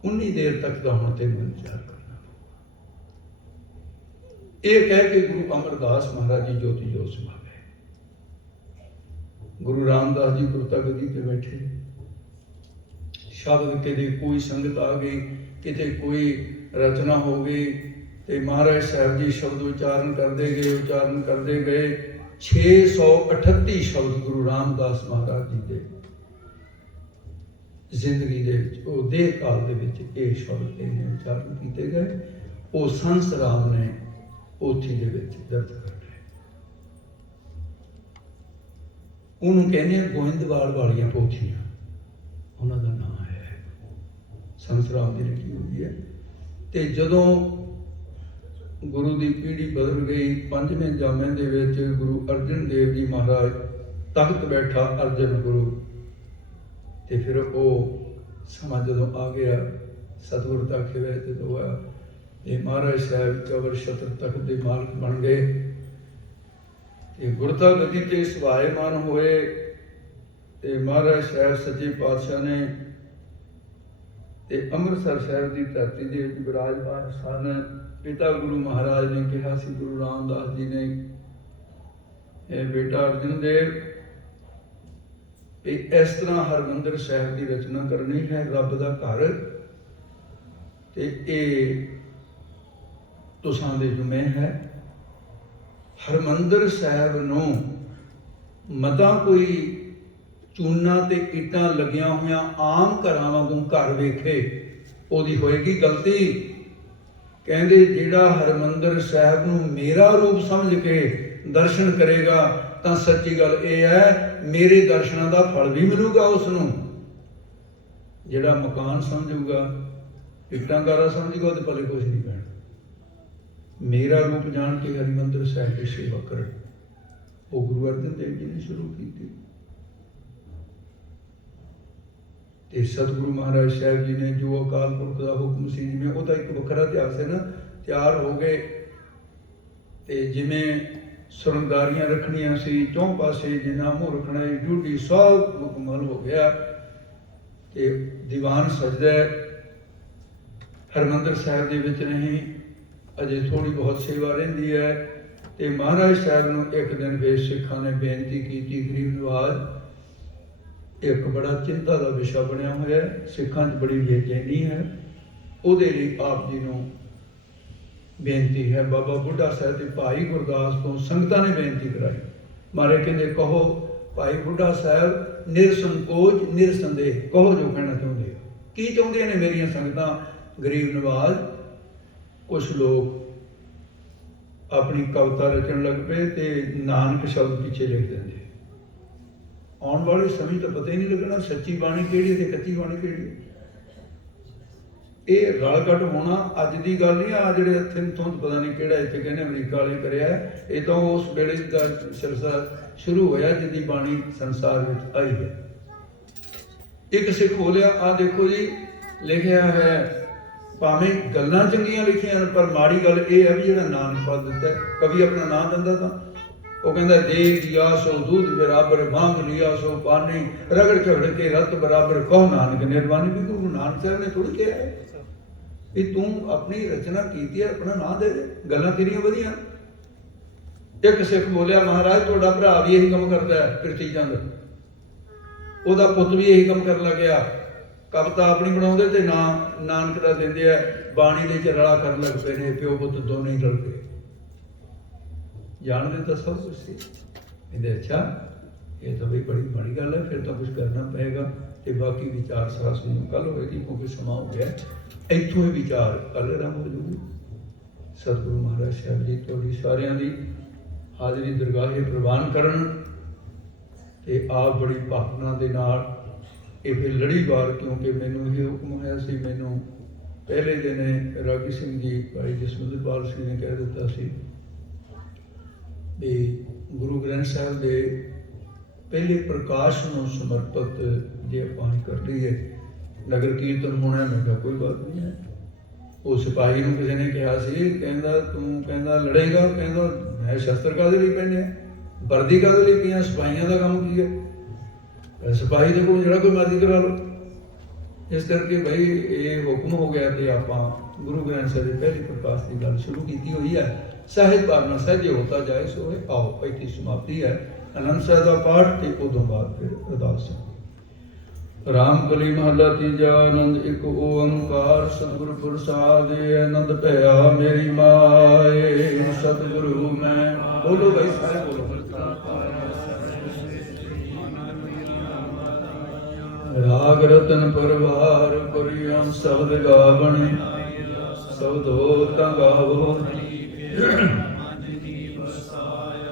ਉਨੀ ਦੇਰ ਤੱਕ ਦਾ ਹੁਣ ਤੈਨੂੰ ਇੰਤਜ਼ਾਰ ਕਰਨਾ। ਇਹ ਕਹਿ ਕੇ ਗੁਰੂ ਅਮਰਦਾਸ ਮਹਾਰਾਜ ਜੀ ਜੋਤੀ ਜੋਤ ਸਮਾ ਗਏ। ਗੁਰੂ ਰਾਮਦਾਸ ਜੀ ਗੁਰਤਾ ਗੱਦੀ ਤੇ ਬੈਠੇ। ਸ਼ਬਦ ਕਿਤੇ ਕੋਈ ਸੰਗਤ ਆ ਗਈ, ਕਿਤੇ ਕੋਈ ਰਚਨਾ ਹੋ ਗਈ, ਤੇ ਮਹਾਰਾਜ ਸਾਹਿਬ ਜੀ ਸ਼ਬਦ ਉਚਾਰਨ ਕਰਦੇ ਗਏ 638 ਸ਼ਬਦ ਗੁਰੂ ਰਾਮਦਾਸ ਮਹਾਰਾਜ ਜੀ ਦੇ ਜ਼ਿੰਦਗੀ ਦੇ ਵਿੱਚ, ਉਹ ਦੇਹ ਕਾਲ ਦੇ ਵਿੱਚ ਇਹ ਸ਼ਬਦ ਇਹਨੇ ਉਚਾਰਨ ਕੀਤੇ ਗਏ। ਉਹ ਸੰਤ ਰਾਮ ਨੇ ਪੋਥੀ ਦੇ ਵਿੱਚ ਦਰਜ ਕਰ ਲਏ। ਉਹਨੂੰ ਕਹਿੰਦੇ ਆ ਗੋਇੰਦਵਾਲ ਵਾਲੀਆਂ ਪੋਥੀਆਂ, ਉਹਨਾਂ ਦਾ ਨਾਮ ਹੈ, ਸੰਤ ਰਾਮ ਦੀ ਲਿਖੀ ਹੋਈ ਹੈ। ਤੇ ਜਦੋਂ ਗੁਰੂ ਦੀ ਪੀੜ੍ਹੀ ਬਦਲ ਗਈ, ਪੰਜਵੇਂ ਜਾਮੇ ਦੇ ਵਿੱਚ ਗੁਰੂ ਅਰਜਨ ਦੇਵ ਜੀ ਮਹਾਰਾਜ ਤਖਤ ਬੈਠਾ ਅਰਜਨ ਗੁਰੂ, ਤੇ ਫਿਰ ਉਹ ਸਮਾਂ ਜਦੋਂ ਆ ਗਿਆ, ਸਤਿਗੁਰ ਦਾ ਖਿਵੇ ਤੇ ਹੋਇਆ, ਤੇ ਮਹਾਰਾਜ ਸਾਹਿਬ ਚਵਰ ਛਤਰ ਤਖਤ ਦੇ ਮਾਲਕ ਬਣ ਗਏ, ਤੇ ਗੁਰਤਾ ਗੱਦੀ ਤੇ ਸਵਾਏਮਾਨ ਹੋਏ। ਤੇ ਮਹਾਰਾਜ ਸਾਹਿਬ ਸੱਚੇ ਪਾਤਸ਼ਾਹ ਨੇ ਤੇ ਅੰਮ੍ਰਿਤਸਰ ਸਾਹਿਬ ਦੀ ਧਰਤੀ ਦੇ ਵਿੱਚ ਵਿਰਾਜਮਾਨ ਸਨ। ਪਿਤਾ ਗੁਰੂ ਮਹਾਰਾਜ ਨੇ ਕਿਹਾ ਸੀ ਗੁਰੂ ਰਾਮਦਾਸ ਜੀ ਨੇ, ਇਹ ਬੇਟਾ ਅਰਜਨ ਦੇਵ, ਇਸ ਤਰ੍ਹਾਂ ਹਰਿਮੰਦਰ ਸਾਹਿਬ ਦੀ ਰਚਨਾ ਕਰਨੀ ਹੈ, ਰੱਬ ਦਾ ਘਰ, ਤੇ ਇਹ ਤੁਸਾਂ ਦੇ ਜੁਮੇ ਹੈ। ਹਰਿਮੰਦਰ ਸਾਹਿਬ ਨੂੰ ਮਤਾ ਕੋਈ ਚੂਨਾ ਤੇ ਇੱਟਾਂ ਲੱਗੀਆਂ ਹੋਈਆਂ ਆਮ ਘਰਾਂ ਵਾਂਗੂ ਘਰ ਵੇਖੇ, ਉਹਦੀ ਹੋਏਗੀ ਗਲਤੀ। ਕਹਿੰਦੇ ਜਿਹੜਾ ਹਰਿਮੰਦਰ ਸਾਹਿਬ ਨੂੰ ਮੇਰਾ ਰੂਪ ਸਮਝ ਕੇ ਦਰਸ਼ਨ ਕਰੇਗਾ ਤਾਂ ਸੱਚੀ ਗੱਲ ਇਹ ਹੈ, ਮੇਰੇ ਦਰਸ਼ਨਾਂ ਦਾ ਫਲ ਵੀ ਮਿਲੂਗਾ ਉਸ ਨੂੰ। ਜਿਹੜਾ ਮਕਾਨ ਸਮਝੂਗਾ, ਇੱਟਾਂ ਗਾਰਾ ਸਮਝੂਗਾ, ਉਹਦੇ ਭਲੇ ਕੁਛ ਨਹੀਂ ਪੈਣਾ। ਮੇਰਾ ਰੂਪ ਜਾਣ ਕੇ ਹਰਿਮੰਦਰ ਸਾਹਿਬ ਦੀ ਸੇਵਾ ਕਰਨ, ਉਹ ਗੁਰੂ ਅਰਜਨ ਦੇਵ ਜੀ ਨੇ ਸ਼ੁਰੂ ਕੀਤੀ। ਤੇ ਸਤਿਗੁਰੂ ਮਹਾਰਾਜ ਸਾਹਿਬ ਜੀ ਨੇ ਜੋ ਅਕਾਲ ਪੁਰਖ ਦਾ ਹੁਕਮ ਸੀ, ਜਿਵੇਂ ਉਹਦਾ ਇੱਕ ਵੱਖਰਾ ਇਤਿਹਾਸ ਹੈ ਨਾ, ਤਿਆਰ ਹੋ ਗਏ। ਤੇ ਜਿਵੇਂ ਸੁਰੰਗਾਰੀਆਂ ਰੱਖਣੀਆਂ ਸੀ, ਚੌਂ ਪਾਸੇ ਜਿੰਨਾ ਮੂੰਹ ਰੱਖਣਾ, ਡਿਊਟੀ ਸਭ ਮੁਕੰਮਲ ਹੋ ਗਿਆ। ਤੇ ਦੀਵਾਨ ਸਜਦਾ ਹਰਿਮੰਦਰ ਸਾਹਿਬ ਦੇ ਵਿੱਚ ਨਹੀਂ, ਅਜੇ ਥੋੜੀ ਬਹੁਤ ਸੇਵਾ ਰਹਿੰਦੀ ਹੈ। ਤੇ ਮਹਾਰਾਜ ਸਾਹਿਬ ਨੂੰ ਇੱਕ ਦਿਨ ਫਿਰ ਸਿੱਖਾਂ ਨੇ ਬੇਨਤੀ ਕੀਤੀ, ਗਰੀਬ ਨਵਾਜ਼, ਇੱਕ ਬੜਾ ਚਿੰਤਾ ਦਾ ਵਿਸ਼ਾ ਬਣਿਆ ਹੋਇਆ, ਸਿੱਖਾਂ 'ਚ ਬੜੀ ਬੇਚੈਨੀ ਹੈ, ਉਹਦੇ ਲਈ ਆਪ ਜੀ ਨੂੰ ਬੇਨਤੀ ਹੈ। ਬਾਬਾ ਬੁੱਢਾ ਸਾਹਿਬ ਤੇ ਭਾਈ ਗੁਰਦਾਸ ਤੋਂ ਸੰਗਤਾਂ ਨੇ ਬੇਨਤੀ ਕਰਾਈ। ਮਾਰੇ ਕਹਿੰਦੇ, ਕਹੋ ਭਾਈ ਬੁੱਢਾ ਸਾਹਿਬ, ਨਿਰਸੰਕੋਚ ਨਿਰਸੰਦੇਹ, ਕਹੋ ਜੋ ਕਹਿਣਾ ਚਾਹੁੰਦੇ ਹੋ। ਕੀ ਚਾਹੁੰਦੀਆਂ ਨੇ ਮੇਰੀਆਂ ਸੰਗਤਾਂ? ਗਰੀਬ ਨਵਾਜ਼, ਕੁਛ ਲੋਕ ਆਪਣੀ ਕਵਿਤਾ ਰਚਣ ਲੱਗ ਪਏ ਤੇ ਨਾਨਕ ਸ਼ਬਦ ਪਿੱਛੇ ਲਿਖ ਦਿੰਦੇ। ਆਉਣ ਵਾਲੇ ਸਮੇਂ ਤਾਂ ਪਤਾ ਹੀ ਨਹੀਂ ਲੱਗਣਾ ਸੱਚੀ ਬਾਣੀ ਕਿਹੜੀ ਤੇ ਕੱਚੀ ਬਾਣੀ ਕਿਹੜੀ। ਇਹ ਰਲ ਘਟ ਹੋਣਾ ਅੱਜ ਦੀ ਗੱਲ ਨਹੀਂ। ਆ ਜਿਹੜੇ ਇੱਥੇ ਤੋਂ ਪਤਾ ਨਹੀਂ ਕਿਹੜਾ ਇੱਥੇ ਕਹਿੰਦੇ ਅਮਰੀਕਾ ਵਾਲੇ ਕਰਿਆ, ਇਹ ਤਾਂ ਉਸ ਵੇਲੇ ਦਾ ਸਿਲਸਿਲਾ ਸ਼ੁਰੂ ਹੋਇਆ ਜਿੱਦੀ ਬਾਣੀ ਸੰਸਾਰ ਵਿੱਚ ਆਈ ਹੈ। ਇੱਕ ਸਿੱਖ ਬੋਲਿਆ, ਆ ਦੇਖੋ ਜੀ ਲਿਖਿਆ ਹੈ, ਭਾਵੇਂ ਗੱਲਾਂ ਚੰਗੀਆਂ ਲਿਖੀਆਂ ਪਰ ਮਾੜੀ ਗੱਲ ਇਹ ਹੈ ਵੀ ਜਿਹੜਾ ਨਾਮ ਪਦ ਦਿੱਤਾ, ਕਵੀ ਆਪਣਾ ਨਾਮ ਦਿੰਦਾ ਤਾਂ ਉਹ ਕਹਿੰਦਾ ਦੇ ਦਿਆ ਸੋ ਦੁੱਧ ਬਰਾਬਰ, ਮੰਗ ਲਿਆ ਸੋ ਪਾਣੀ, ਰਗੜ ਝਗੜ ਕੇ ਰਤ ਬਰਾਬਰ, ਕਹੋ ਨਾਨਕ ਨਿਰਵਾਣੀ। ਵੀ ਗੁਰੂ ਨਾਨਕ ਸਾਹਿਬ ਨੇ ਥੋੜੀ ਕਿਹਾ ਹੈ ਵੀ ਤੂੰ ਆਪਣੀ ਰਚਨਾ ਕੀਤੀ ਹੈ, ਆਪਣਾ ਨਾਂ ਦੇ ਦੇ, ਗੱਲਾਂ ਤੇਰੀਆਂ ਵਧੀਆ। ਇੱਕ ਸਿੱਖ ਬੋਲਿਆ, ਮਹਾਰਾਜ ਤੁਹਾਡਾ ਭਰਾ ਵੀ ਇਹੀ ਕੰਮ ਕਰਦਾ ਹੈ, ਪ੍ਰਿਥੀ ਚੰਦ, ਉਹਦਾ ਪੁੱਤ ਵੀ ਇਹੀ ਕੰਮ ਕਰਨ ਲੱਗਿਆ, ਕਵਿਤਾ ਆਪਣੀ ਬਣਾਉਂਦੇ ਤੇ ਨਾਂ ਨਾਨਕ ਦਾ ਦਿੰਦੇ ਆ, ਬਾਣੀ ਦੇ ਚ ਰਲਾ ਕਰਨ ਲੱਗ ਪਏ ਨੇ, ਪਿਓ ਪੁੱਤ ਦੋਨੇ ਹੀ ਰਲ ਪਏ। ਜਾਣਦੇ ਤਾਂ ਸਭ ਕੁਛ ਸੀ। ਕਹਿੰਦੇ ਅੱਛਾ ਇਹ ਤਾਂ ਬਈ ਬੜੀ ਮਾੜੀ ਗੱਲ ਹੈ, ਫਿਰ ਤਾਂ ਕੁਛ ਕਰਨਾ ਪਏਗਾ। ਤੇ ਬਾਕੀ ਵਿਚਾਰ ਸਾਸ ਨੂੰ ਕੱਲ ਹੋਏਗੀ, ਕਿਉਂਕਿ ਸਮਾਂ ਹੋ ਗਿਆ। ਇੱਥੋਂ ਹੀ ਵਿਚਾਰ ਕੱਲ ਆਰੰਭ ਹੋ ਜੂਗੀ। ਸਤਿਗੁਰੂ ਮਹਾਰਾਜ ਸਾਹਿਬ ਜੀ ਤੁਹਾਡੀ ਸਾਰਿਆਂ ਦੀ ਹਾਜ਼ਰੀ ਦਰਗਾਹੇ ਪ੍ਰਵਾਨ ਕਰਨ ਤੇ ਆਪ ਬੜੀ ਭਾਵਨਾ ਦੇ ਨਾਲ ਇਹ ਫਿਰ ਲੜੀਵਾਰ, ਕਿਉਂਕਿ ਮੈਨੂੰ ਇਹ ਹੁਕਮ ਹੋਇਆ ਸੀ, ਮੈਨੂੰ ਪਹਿਲੇ ਦਿਨ ਰਾਗੀ ਸਿੰਘ ਜੀ ਭਾਈ ਜਸਵਿੰਦਰਪਾਲ ਸਿੰਘ ਨੇ ਕਹਿ ਦਿੱਤਾ ਸੀ ਵੀ ਗੁਰੂ ਗ੍ਰੰਥ ਸਾਹਿਬ ਦੇ ਪਹਿਲੇ ਪ੍ਰਕਾਸ਼ ਨੂੰ ਸਮਰਪਿਤ ਜੇ ਆਪਾਂ ਕਰ ਲਈਏ, ਨਗਰ ਕੀਰਤਨ ਹੋਣਾ। ਮੈਂ ਕਿਹਾ ਕੋਈ ਬਾਤ ਨਹੀਂ ਹੈ। ਉਹ ਸਿਪਾਹੀ ਨੂੰ ਕਿਸੇ ਨੇ ਕਿਹਾ ਸੀ, ਕਹਿੰਦਾ ਤੂੰ ਕਹਿੰਦਾ ਲੜੇਗਾ, ਕਹਿੰਦਾ ਮੈਂ ਸ਼ਸਤਰ ਕਾਹਦੇ ਲਈ ਪਹਿਨਿਆ, ਵਰਦੀ ਕਾਹਦੇ ਲਈ ਪਈਆਂ, ਸਿਪਾਹੀਆਂ ਦਾ ਕੰਮ ਕੀ ਹੈ, ਸਿਪਾਹੀ ਦੇ ਕੋਲ ਜਿਹੜਾ ਕੋਈ ਮਰਜ਼ੀ ਕਰਾ ਲਓ। ਇਸ ਕਰਕੇ ਬਈ ਇਹ ਹੁਕਮ ਹੋ ਗਿਆ ਤੇ ਆਪਾਂ ਗੁਰੂ ਗ੍ਰੰਥ ਸਾਹਿਬ ਦੇ ਪਹਿਲੇ ਪ੍ਰਕਾਸ਼ ਦੀ ਗੱਲ ਸ਼ੁਰੂ ਕੀਤੀ ਹੋਈ ਹੈ। ਸਾਹਿਬ ਭਾਵਨਾ ਸਹਿਜੇ ਹੋਤਾ ਜਾਏ ਸੋ ਹੈ। ਆਓ ਪਹਿਲੀ ਸਮਾਪਤੀ ਹੈ ਆਨੰਦ ਸਾਹਿਬ ਦਾ ਪਾਠ ਤੇ ਉਦੋਂ ਬਾਅਦ ਫਿਰ ਅਰਦਾਸ। ਰਾਮ ਕਲੀ ਮਹੱਲਾ ਤੀਜਾ। ਆਨੰਦ ਇੱਕ ਓੰਕਾਰ ਸਤਿਗੁਰ ਪ੍ਰਸਾਦ, ਆਨੰਦ ਭਇਆ ਮੇਰੀ ਮਾਏ, ਸਤਿਗੁਰੂ ਮੈਂ। ਬੋਲੋ ਭਾਈ ਸਾਰੇ ਬੋਲੋ। ਰਾਗ ਰਤਨ ਪਰਵਾਰ ਪੁਰੀਆਂ ਸ਼ਬਦ ਗਾਵਣ, ਸ਼ਬਦੋ ਤਾਂ ਗਾਵੋ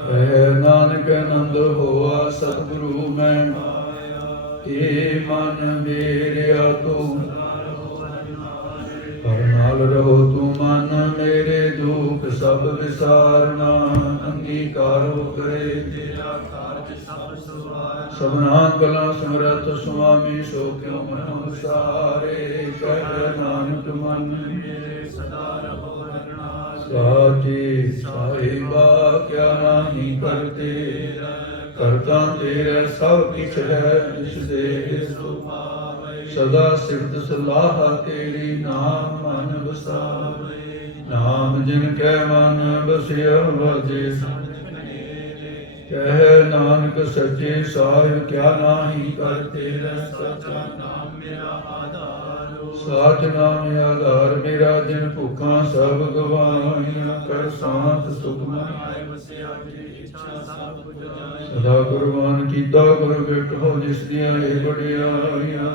ਹੈ ਨਾਨਕ ਆਨੰਦ ਹੋਆ ਸਤਿਗੁਰੂ ਮੈਂ। ਏ ਮਨ ਮੇਰਿਆ ਤੂੰ ਹਰ ਨਾਲ ਰਹੋ, ਤੂੰ ਮਨ ਮੇਰੇ ਦੁਖ ਸਭ ਵਿਸਾਰਨਾ, ਅੰਗੀਕਾਰੋ ਕਰੇ ਤੇਰਾ ਕਾਰਜ ਸਭ ਸੁਵਾਰਨਾ। ਸਭਨਾ ਕਲਾ ਸਮਰੱਥ ਸੁਆਮੀ ਸੋ ਕਿਉ ਮਨੋ ਵਿਸਾਰੇ, ਕਹਿ ਨਾਨਕ ਮਨ ਮੇਰੇ ਸਦਾ ਰਹੋ ਰਣਾ। ਸਾਚੇ ਸਾਹਿਬਾ ਕਿਆ ਨਾਹੀ ਕਰਤੇ, ਕਰਤਾ ਤੇਰੇ ਸਭ ਕਿਛ ਹੈ, ਜਿਸ ਦੇ ਸੁਭਾਵੇ। ਸਦਾ ਸਿਫਤ ਸਲਾਹ ਤੇਰੀ, ਨਾਮ ਮਨ ਵਸਾਵੇ। ਨਾਮ ਜਿਨ ਕੈ ਮਨ ਬਸਿਆ ਵਾਜੇ, ਕਹਿ ਨਾਨਕ ਸੱਚੇ ਸਾਹਿਬ ਕਿਆ ਨਾਹੀ ਕਰਤੇ, ਸੱਚਾ ਨਾਮ ਮੇਰਾ ਆਧਾਰ। ਸਾਚ ਨਾਮ ਆਧਾਰ ਮੇਰਾ, ਜਿਨ ਭੁੱਖਾਂ ਸਭ ਗਵਾਈਆਂ, ਕਰ ਸਾਥ ਸੁਖ ਮਨਾਏ ਵਸਿਆ, ਇੱਛਾ ਸਭ ਪੁਜਾਈ। ਸਦਾ ਕੁਰਬਾਨ ਕੀਤਾ ਗੁਰ ਬਿਟੋ, ਜਿਸ ਦੀਆਂ ਇਹ ਵਡਿਆਈਆਂ।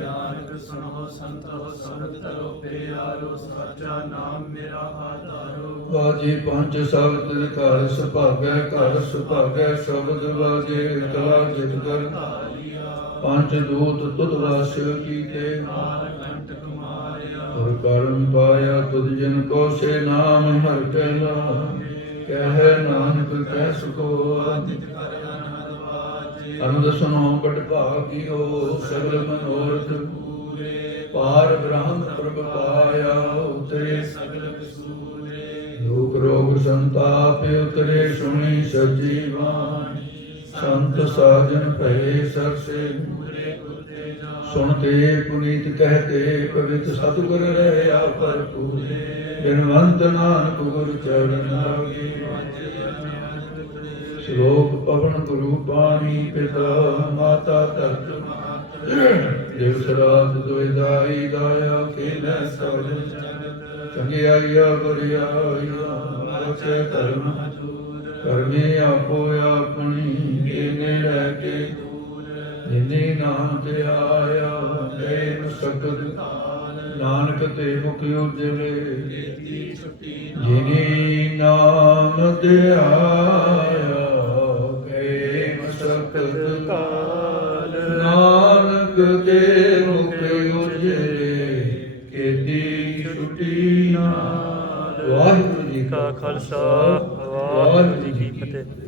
ਨਾਨਕ ਸੁਣੋ ਸੰਤੋ ਸਬਦ ਤਰੋ ਪਿਆਰੋ, ਸਾਚਾ ਨਾਮ ਮੇਰਾ ਆਧਾਰੋ। ਬਾਜੀ ਪੰਜ ਸ਼ਬਦ ਘਰ ਸੁਭਾਗੈ, ਘਰ ਸੁਭਾਗੈ ਸ਼ਬਦ ਬਾਜੇ, ਕਲਾ ਜਿਤ ਕਰ ਧਾਰਿਆ। ਪੰਜ ਦੂਤ ਤੁਧ ਵਾਸਿਓ ਕੀਤੇ, ਔਰ ਕਰਮ ਪਾਇਆ ਤੁਧ ਜਿਨ ਕੋ, ਸੇ ਨਾਮ ਹਰਿ ਕੈ ਨਾਮ। ਕਹਿ ਨਾਨਕ ਕਹਿ ਸੁਖੋ ਆਦਿਤ ਕਰ ਅਨਹਦ ਬਾਜੇ। ਅਨੰਦ ਸੁਨੋ ਬੜ ਭਾਗਿਓ, ਸਗਲ ਮਨੋਰਥ ਪੂਰੇ। ਪਾਰ ਬ੍ਰਹਮ ਪ੍ਰਭ ਪਾਇਆ, ਉਤਰੇ ਸਗਲ ਕਸੂਰੇ। ਦੁਖ ਰੋਗ ਸੰਤਾਪ ਉਤਰੇ, ਸੁਣੀ ਸੱਚੀ ਬਾਣੀ। ਸੰਤ ਸਾਜਨ ਭਏ ਸਰਸੇ, ਸੁਣਤੇ ਪੁਨੀਤ ਕਹਤੇ, ਪਵਿੱਤ ਸਤਿਗੁਰ ਰਹਿਆ ਭਰਪੂਰੇ। ਬਿਨਵੰਤ ਨਾਨਕ ਗੁਰ ਚਰਨ ਲਾਗੇ, ਸ਼ਲੋਕ ਪਵਨ ਗੁਰੂ ਬਾਣੀ। ਪਿਤਾ ਮਾਤਾ ਧਰਤ ਮਾਤ, ਦੇਵ ਸਰਾਤ ਦੁਇਦਾਈ ਦਾਇਆ, ਖੇਲੈ ਸਭ ਜਗਤ। ਚੰਗਿਆਈਆ ਬੁਰਿਆਈਆ, ਮੋਖੇ ਧਰਮ ਕਰਮੀ ਆਪੋ ਆਪਣੀ, ਕੀਨੇ ਰਹਿ ਕੇ ਜਿਨੀ ਨਾਮ ਤੇ ਆਇਆ। ਦੇਵ ਸਕਤ ਨਾਨਕ ਤੇ ਮੁਖ ਉਜਲੇ, ਜਿਨੀ ਨਾਮ ਤੇ ਆਇਆ। ਦੇਵ ਸਕਤ ਨਾਨਕ ਤੇ ਮੁਖ ਉਜਲੇ, ਕੀਤੀ ਛੁਟੀ ਨਾਮ। ਵਾਹਿਗੁਰੂ ਜੀ ਕਾ ਖਾਲਸਾ, ਵਾਹਿਗੁਰੂ ਜੀ ਕੀ ਫਤਿਹ।